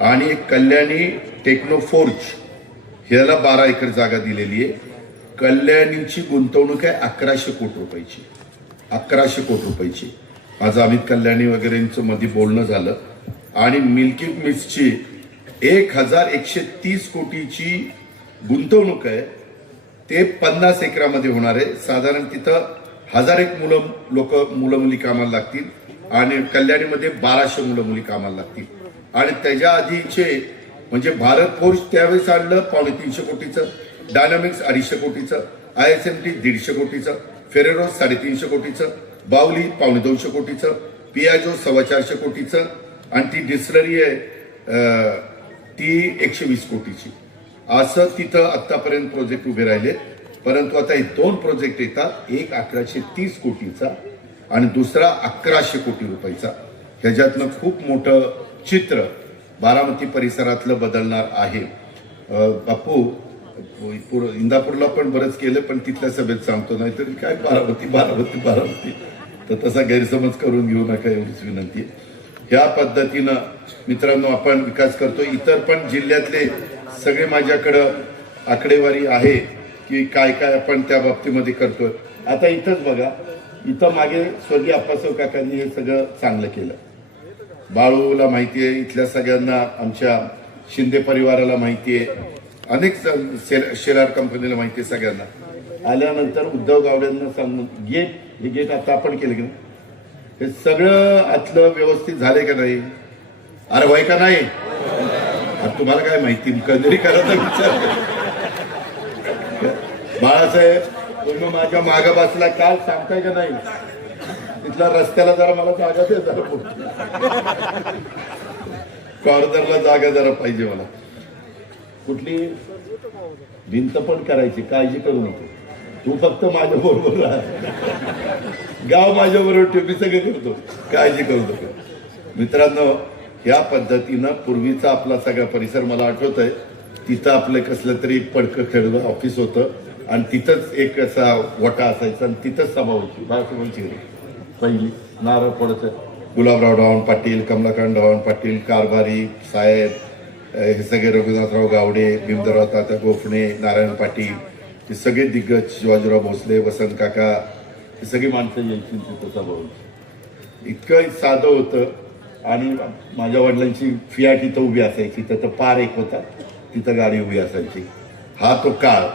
आणि एक कल्याणी टेक्नोफोर्ज ह्याला 12 एकर जागा दिलेली आहे. कल्याणीची गुंतवणूक आहे 1100 कोटी रुपयाची. 1100 कोटी रुपयाची. माझं अमित कल्याणी वगैरेंचं मध्ये बोलणं झालं. आणि मिल्की मिस्टची 1130 कोटीची गुंतवणूक आहे. ते 50 एकरामध्ये होणार आहे. साधारण तिथं 1000 मुलं मुली कामाला लागतील, आणि कल्याणीमध्ये 1200 मुली कामाला लागतील. आणि त्याच्या आधीचे म्हणजे भारत फोर्स त्यावेळेस आणलं 350 कोटीचं, dynamics 250 कोटीचं, ISMT 150 कोटीचं, Ferrero 350 कोटीचं, Bauli 250 कोटीचं, Piaggio 425 कोटीचं, आणि ती डिस्टलरी आहे ती 120 कोटीची. असं तिथं आतापर्यंत प्रोजेक्ट उभे राहिले. परंतु आता हे 2 प्रोजेक्ट येतात, एक 1130 कोटीचा आणि दुसरा 1100 कोटी रुपयाचा. ह्याच्यातनं खूप मोठं चित्र बारामती परिसरातलं बदलणार आहे. बापू इंदापूरला पण बरंच केलं, पण तिथल्या सभेत सांगतो, नाही तर काय बारामती तर तसा गैरसमज करून घेऊ नका, एवढीच विनंती. ह्या पद्धतीनं मित्रांनो आपण विकास करतो. इतर पण जिल्ह्यातले सगळे माझ्याकडं आकडेवारी आहे की काय काय आपण त्या बाबतीमध्ये करतोय. आता इथंच बघा, इथं मागे स्वर्गीय आप्पासाहेब काकांनी हे सगळं चांगलं केलं. बाळूला माहिती आहे, इथल्या सगळ्यांना, आमच्या शिंदे परिवाराला माहिती आहे, अनेक शेलार कंपनीला माहिती आहे सगळ्यांना. आल्यानंतर उद्धव गावड्यांना सांगून हे गेट आता आपण केलं की नाही, हे सगळं आतलं व्यवस्थित झालंय का नाही? अरे वय का नाही? तुम्हाला काय माहिती, कधी करायचा विचार. बाळासाहेब तुम्ही माझ्या मागं बसला, काल सांगताय का नाही? तिथल्या रस्त्याला जरा मला जागा दे, जरा कॉर्नरला जागा जरा पाहिजे मला. कुठली भिंत पण करायची, काळजी करू नको. तू फक्त माझ्या बरोबर राहा, गाव माझ्या बरोबर ठेव, मी सगळं करतो, काळजी करू नको. मित्रांनो, या पद्धतीनं पूर्वीचा आपला सगळा परिसर मला आठवत आहे. तिथं आपलं कसलं तरी पडकं खेळलं ऑफिस होतं, आणि तिथंच एक असा वटा असायचा, आणि तिथंच सभा होती. बाळासाहेबांची पहिली नारळ पडचं, गुलाबराव ढवाण पाटील, कमलाकांत ढवाण पाटील, कारभारी साहेब, हे सगळे रघुनाथराव गावडे, भीमराव तात्या गोफणे, नारायण पाटील, हे सगळे दिग्गज, शिवाजीराव भोसले, वसंत काका, हे सगळी माणसं यायची तिथं सभा होती. इतकं साधं होतं. आणि माझ्या वडिलांची फियाट इथं उभी असायची, तिथं पार एक होता, तिथं गाडी उभी असायची. हा तो काळ.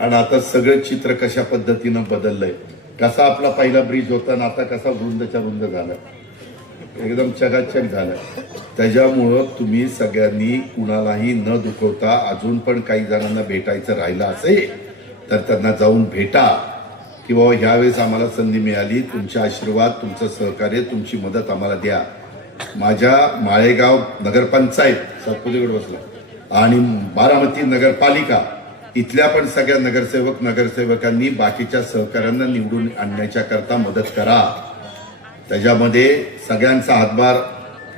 आणि आता सगळं चित्र कशा पद्धतीनं बदललंय. कसा आपला पहिला ब्रिज होता आणि आता कसा रुंदच्या रुंद झाला, एकदम चकाचक झालं. त्याच्यामुळं तुम्ही सगळ्यांनी कुणालाही न दुखवता, अजून पण काही जणांना भेटायचं राहिलं असेल तर त्यांना जाऊन भेटा, की बाबा ह्यावेळेस आम्हाला संधी मिळाली, तुमचे आशीर्वाद, तुमचं सहकार्य, तुमची मदत आम्हाला द्या. माझ्या माळेगाव नगरपंचायत सातपुतेकडे बसला आणि बारामती नगरपालिका इथल्या पण सगळ्या नगरसेवकांनी बाकीच्या सहकाऱ्यांना निवडून आणण्याच्या करता मदत करा. त्याच्यामध्ये सगळ्यांचा हातभार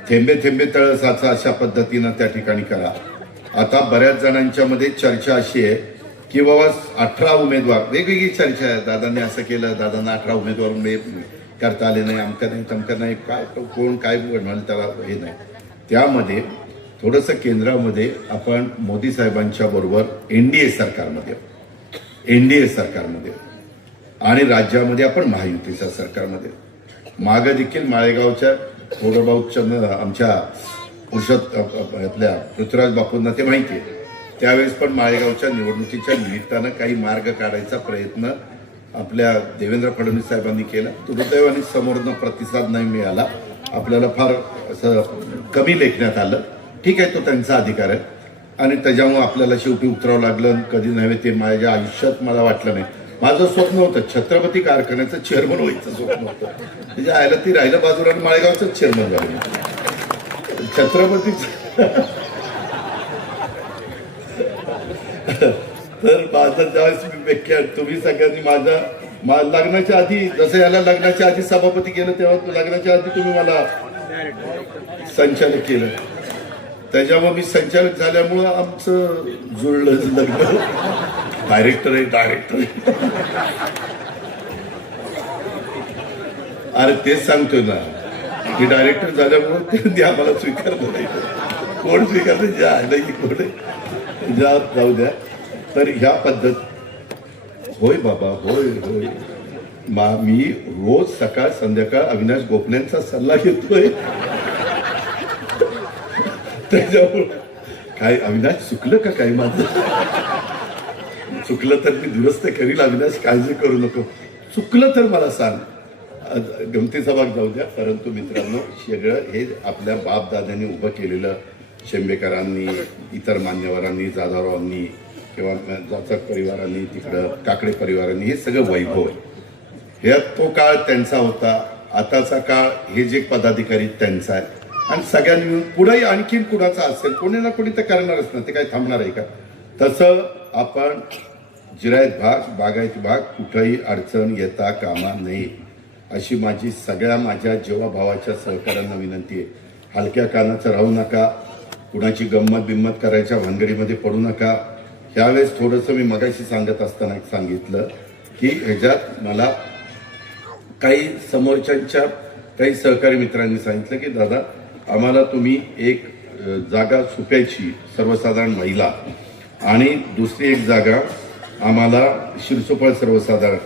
थेंबे थेंबे तळ साचा अशा पद्धतीनं त्या ठिकाणी करा. आता बऱ्याच जणांच्या मध्ये चर्चा अशी आहे की बाबा 18 उमेदवार, वेगवेगळी चर्चा आहे. दादांनी असं केलं, दादांना 18 उमेदवार करता आले नाही, अमकं नाही तमकं नाही, काय कोण काय म्हणाल त्याला हे नाही. त्यामध्ये थोडंसं केंद्रामध्ये आपण मोदी साहेबांच्या बरोबर एनडीए सरकारमध्ये आणि राज्यामध्ये आपण महायुतीच्या सरकारमध्ये. मागं देखील माळेगावच्या थोडं बहुत आमच्या आपल्या पृथ्वीराज बापूंना ते माहिती आहे. त्यावेळेस पण माळेगावच्या निवडणुकीच्या निमित्तानं काही मार्ग काढायचा प्रयत्न आपल्या देवेंद्र फडणवीस साहेबांनी केला. दुर्दैवाने समोरनं प्रतिसाद नाही मिळाला, आपल्याला फार असं कमी लेखण्यात आलं. ठीक आहे, तो त्यांचा अधिकार आहे आणि त्याच्यामुळे आपल्याला शेवटी उतरावं लागलं. कधी नव्हे ते माझ्या आयुष्यात मला वाटलं नाही. माझं स्वप्न होतं छत्रपती कारखान्याचं चेअरमन व्हायचं स्वप्न होतं. म्हणजे आयला ती राहिलं बाजूला आणि माळेगावचंच चेअरमन झालं छत्रपतीच. तर माझं ज्यावेळेस मी व्याख्यान तुम्ही सगळ्यांनी माझ्या लग्नाच्या आधी, जसं याला लग्नाच्या आधी सभापती केलं तेव्हा लग्नाच्या आधी तुम्ही मला संचालक केलं. त्याच्यामुळे मी संचालक झाल्यामुळं आमचं जुळलं लग्न. डायरेक्टर आहे. अरे तेच सांगतोय ना की डायरेक्टर झाल्यामुळं त्यांनी आम्हाला स्वीकारलं नाही. कोण स्वीकारलं जे आहे की कोण ज्या जाऊ द्या. तर ह्या पद्धत होय बाबा होय. मी रोज सकाळ संध्याकाळ अविनाश गोपण्यांचा सल्ला घेतोय. त्याच्यामुळं काय अविनाश चुकलं का काय माझं? चुकलं तर मी दुरुस्त करील अविनाश, काळजी करू नको. चुकलं तर मला सांग. गमतीचा भाग जाऊ द्या. परंतु मित्रांनो, सगळं हे आपल्या बापदाद्यांनी उभं केलेलं, शेंबेकरांनी, इतर मान्यवरांनी, जाधवरावांनी किंवा जाचक परिवारांनी, तिकडं काकडे परिवारांनी, हे सगळं वैभव आहे. हे तो काळ त्यांचा होता, आताचा काळ हे जे पदाधिकारी त्यांचा आहे. आणि सगळ्यांनी मिळून पुढेही आणखीन कुणाचा असेल, कोणी ना कोणी तर करणारच ना, ते काय थांबणार आहे का? तसं आपण जिरायत भाग, बागायत भाग कुठंही अडचण येता कामा नये अशी माझी सगळ्या माझ्या जीवाभावाच्या सहकाऱ्यांना विनंती आहे. हलक्या कानाचं राहू नका, कुणाची गंमत बिम्मत करायच्या भानगडीमध्ये पडू नका. ह्यावेळेस थोडंसं मी मगाशी सांगत असताना सांगितलं की ह्याच्यात मला काही समोरच्यांच्या काही सहकारी मित्रांनी सांगितलं की दादा आम्हाला तुम्ही एक जागा सुप्याची सर्वसाधारण महिला आणि दुसरी एक जागा आम्हाला शिरसोपळ सर्वसाधारण,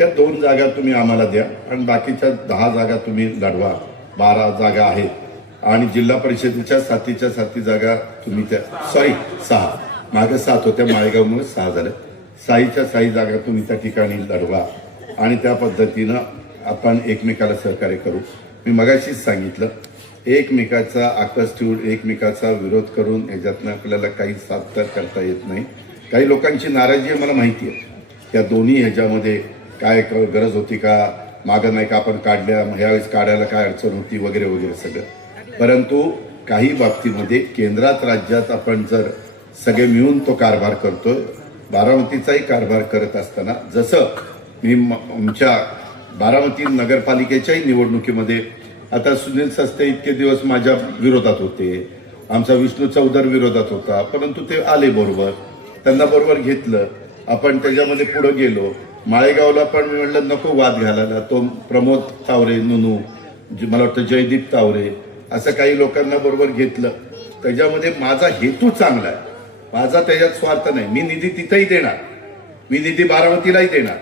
या 2 जागा तुम्ही आम्हाला द्या आणि बाकीच्या 10 जागा तुम्ही लढवा. 12 जागा आहेत आणि जिल्हा परिषदेच्या 7च्या 7 जागा तुम्ही त्या 6 मागं 7 होत्या, माळेगावमुळे 6 झाल्या. 6च्या 6 जागा तुम्ही त्या ठिकाणी लढवा आणि त्या पद्धतीनं आपण एकमेकाला सहकार्य करू. मी मगाशीच सांगितलं, एकमेकाचा आकस ठेवून एकमेकाचा विरोध करून ह्याच्यातनं आपल्याला काही साध्य करता येत नाही. काही लोकांची नाराजी आहे मला माहिती आहे. त्या दोन्ही ह्याच्यामध्ये काय गरज होती का, मागं नाही का आपण काढल्या, ह्यावेळेस काढायला काय अडचण होती वगैरे वगैरे सगळं. परंतु काही बाबतीमध्ये केंद्रात राज्यात आपण जर सगळे मिळून तो कारभार करतोय, बारामतीचाही कारभार करत असताना जसं मी आमच्या बारामती नगरपालिकेच्याही निवडणुकीमध्ये आता सुनील सस्ते इतके दिवस माझ्या विरोधात होते, आमचा विष्णू चौधर विरोधात होता, परंतु ते आले बरोबर, त्यांना बरोबर घेतलं, आपण त्याच्यामध्ये पुढे गेलो. माळेगावला पण मी म्हणलं नको वाद घालायला, तो प्रमोद तावरे, नुनू, मला वाटतं जयदीप तावरे, असं काही लोकांना बरोबर घेतलं. त्याच्यामध्ये माझा हेतू चांगला आहे, माझा त्याच्यात स्वार्थ नाही. मी निधी तिथंही देणार, मी निधी बारामतीलाही देणार,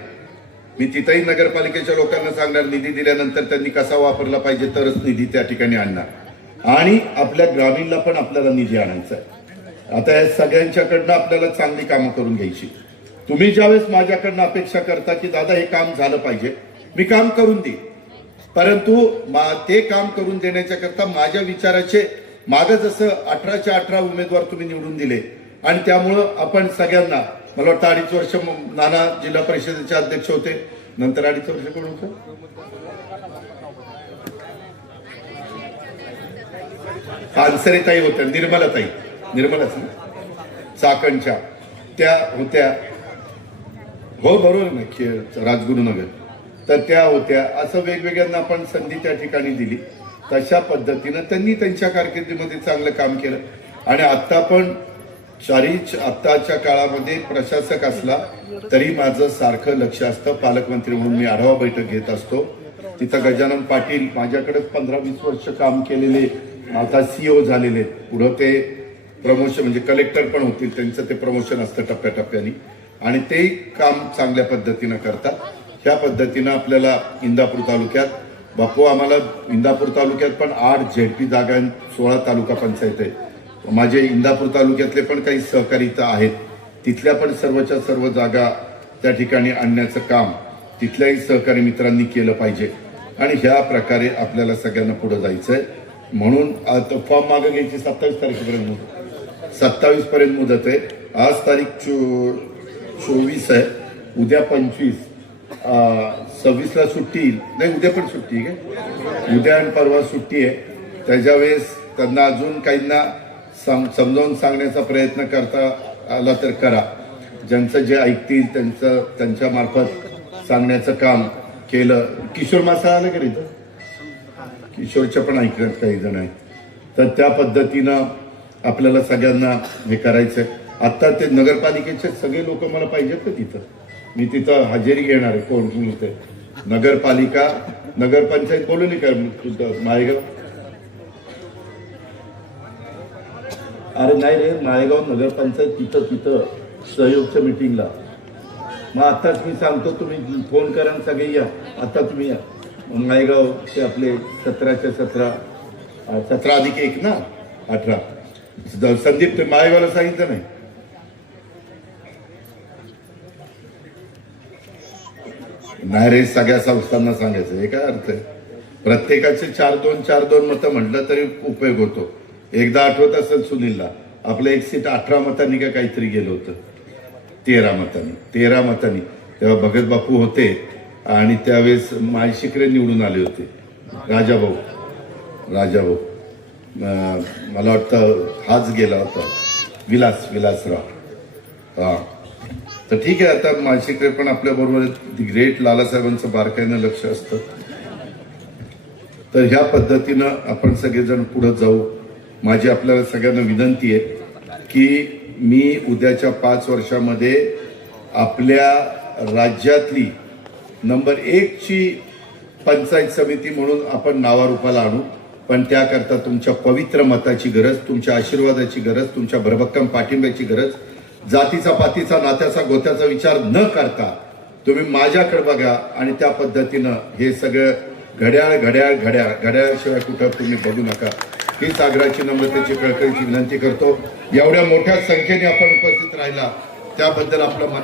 मी तिथंही नगरपालिकेच्या लोकांना सांगणार निधी दिल्यानंतर त्यांनी कसा वापरला पाहिजे तरच निधी त्या ठिकाणी आणणार आणि आपल्या ग्रामीणला पण आपल्याला निधी आणायचा आहे. आता या सगळ्यांच्याकडनं आपल्याला चांगली कामं करून घ्यायची. तुम्ही ज्यावेळेस माझ्याकडनं अपेक्षा करता की दादा हे काम झालं पाहिजे, मी काम करून देईन, परंतु ते काम करून देण्याच्या करता माझ्या विचाराचे मागं जसं 18च्या 18 उमेदवार तुम्ही निवडून दिले आणि त्यामुळं आपण सगळ्यांना, मला वाटतं 2.5 वर्ष नाना जिल्हा परिषदेचे अध्यक्ष होते, नंतर 2.5 वर्ष कोण होतं, अन्सरेताई होत्या, निर्मलाच ना चाकणच्या, त्या होत्या, हो बरोबर ना, राजगुरुनगर, तर त्या होत्या. असं वेगवेगळ्यांना आपण संधी त्या ठिकाणी दिली. तशा पद्धतीनं त्यांनी त्यांच्या कारकिर्दीमध्ये चांगलं काम केलं. आणि आत्ता पण आत्ताच्या काळामध्ये प्रशासक असला तरी माझं सारखं लक्ष असतं. पालकमंत्री म्हणून मी आढावा बैठक घेत असतो. तिथं गजानन पाटील माझ्याकडे 15-20 वर्ष काम केलेले, आता CEO झालेले, पुढं ते प्रमोशन म्हणजे कलेक्टर पण होतील, त्यांचं ते प्रमोशन असतं टप्प्याटप्प्याने, आणि ते काम चांगल्या पद्धतीनं करतात. ह्या पद्धतीनं आपल्याला इंदापूर तालुक्यात, बापू आम्हाला इंदापूर तालुक्यात पण 8 ZP जागा, 16 तालुका पंचायत आहे. माझे इंदापूर तालुक्यातले पण काही सहकारी आहेत, तिथल्या पण सर्वच्या सर्व जागा त्या ठिकाणी आणण्याचं काम तिथल्याही सहकारी मित्रांनी केलं पाहिजे. आणि ह्या प्रकारे आपल्याला सगळ्यांना पुढे जायचंय. म्हणून आता फॉर्म मागे घ्यायची 27 तारखेपर्यंत मुदत, 27 पर्यंत मुदत आहे. आज तारीख 24 आहे, उद्या 25, 26ला सुट्टी येईल, नाही उद्या पण सुट्टी आहे, उद्या आणि परवा सुट्टी आहे. त्याच्या वेळेस त्यांना अजून काहींना समजावून सांगण्याचा प्रयत्न करता आला तर करा. ज्यांचं जे ऐकतील त्यांच्या मार्फत सांगण्याचं काम केलं. किशोर मासा आलं का रे, किशोरच्या पण ऐकण्यात काही जण आहेत. तर त्या पद्धतीनं आपल्याला सगळ्यांना हे करायचंय. आता ते नगरपालिकेचे सगळे लोक मला पाहिजेत ना तिथं, मी तिथं हजेरी घेणार आहे. कोण कोण होते, नगरपालिका, नगरपंचायत बोलवली का माळेगाव? अरे नाही रे, माळेगाव नगरपंचायत तिथं सहयोगच्या मिटिंगला. मग आताच मी सांगतो, तुम्ही फोन करा आणि सगळे या. आता तुम्ही या माळेगावचे आपले 17च्या 17 अधिक 1 ना 18. संदीप ते माळेगावला सांगितलं नाही? नाही रे, सगळ्या संस्थांना सांगायचं. हे काय अर्थ आहे? प्रत्येकाचे 4-2 मतं म्हटलं तरी उपयोग होतो. एकदा आठवत असेल सुनीलला, आपलं एक सीट 18 मतांनी का काहीतरी गेलं होतं, 13 मतांनी. तेव्हा भगत बापू होते आणि त्यावेळेस माळशिकरे निवडून आले होते. राजाभाऊ मला वाटतं हाच गेला होता, विलासराव. हा, तर ठीक आहे. आता माळशिकरे पण आपल्या बरोबर, ग्रेट लालासाहेबांचं बारकाईनं लक्ष असतं. तर ह्या पद्धतीनं आपण सगळेजण पुढे जाऊ. माझी आपल्याला सगळ्यांना विनंती आहे की मी उद्याच्या 5 वर्षामध्ये आपल्या राज्यातली नंबर 1 ची पंचायत समिती म्हणून आपण नावारूपाला आणू. पण त्याकरता तुमच्या पवित्र मताची गरज, तुमच्या आशीर्वादाची गरज, तुमच्या भरभक्कम पाठिंब्याची गरज. जातीचा पातीचा नात्याचा गोत्याचा विचार न करता तुम्ही माझ्याकडे बघा आणि त्या पद्धतीनं हे सगळं घड्याळाशिवाय कुठं तुम्ही बघू नका. हीच आग्रहाची, नम्रतेची, कळकळीची विनंती करतो. एवढ्या मोठ्या संख्येने आपण उपस्थित राहिला त्याबद्दल आपलं मना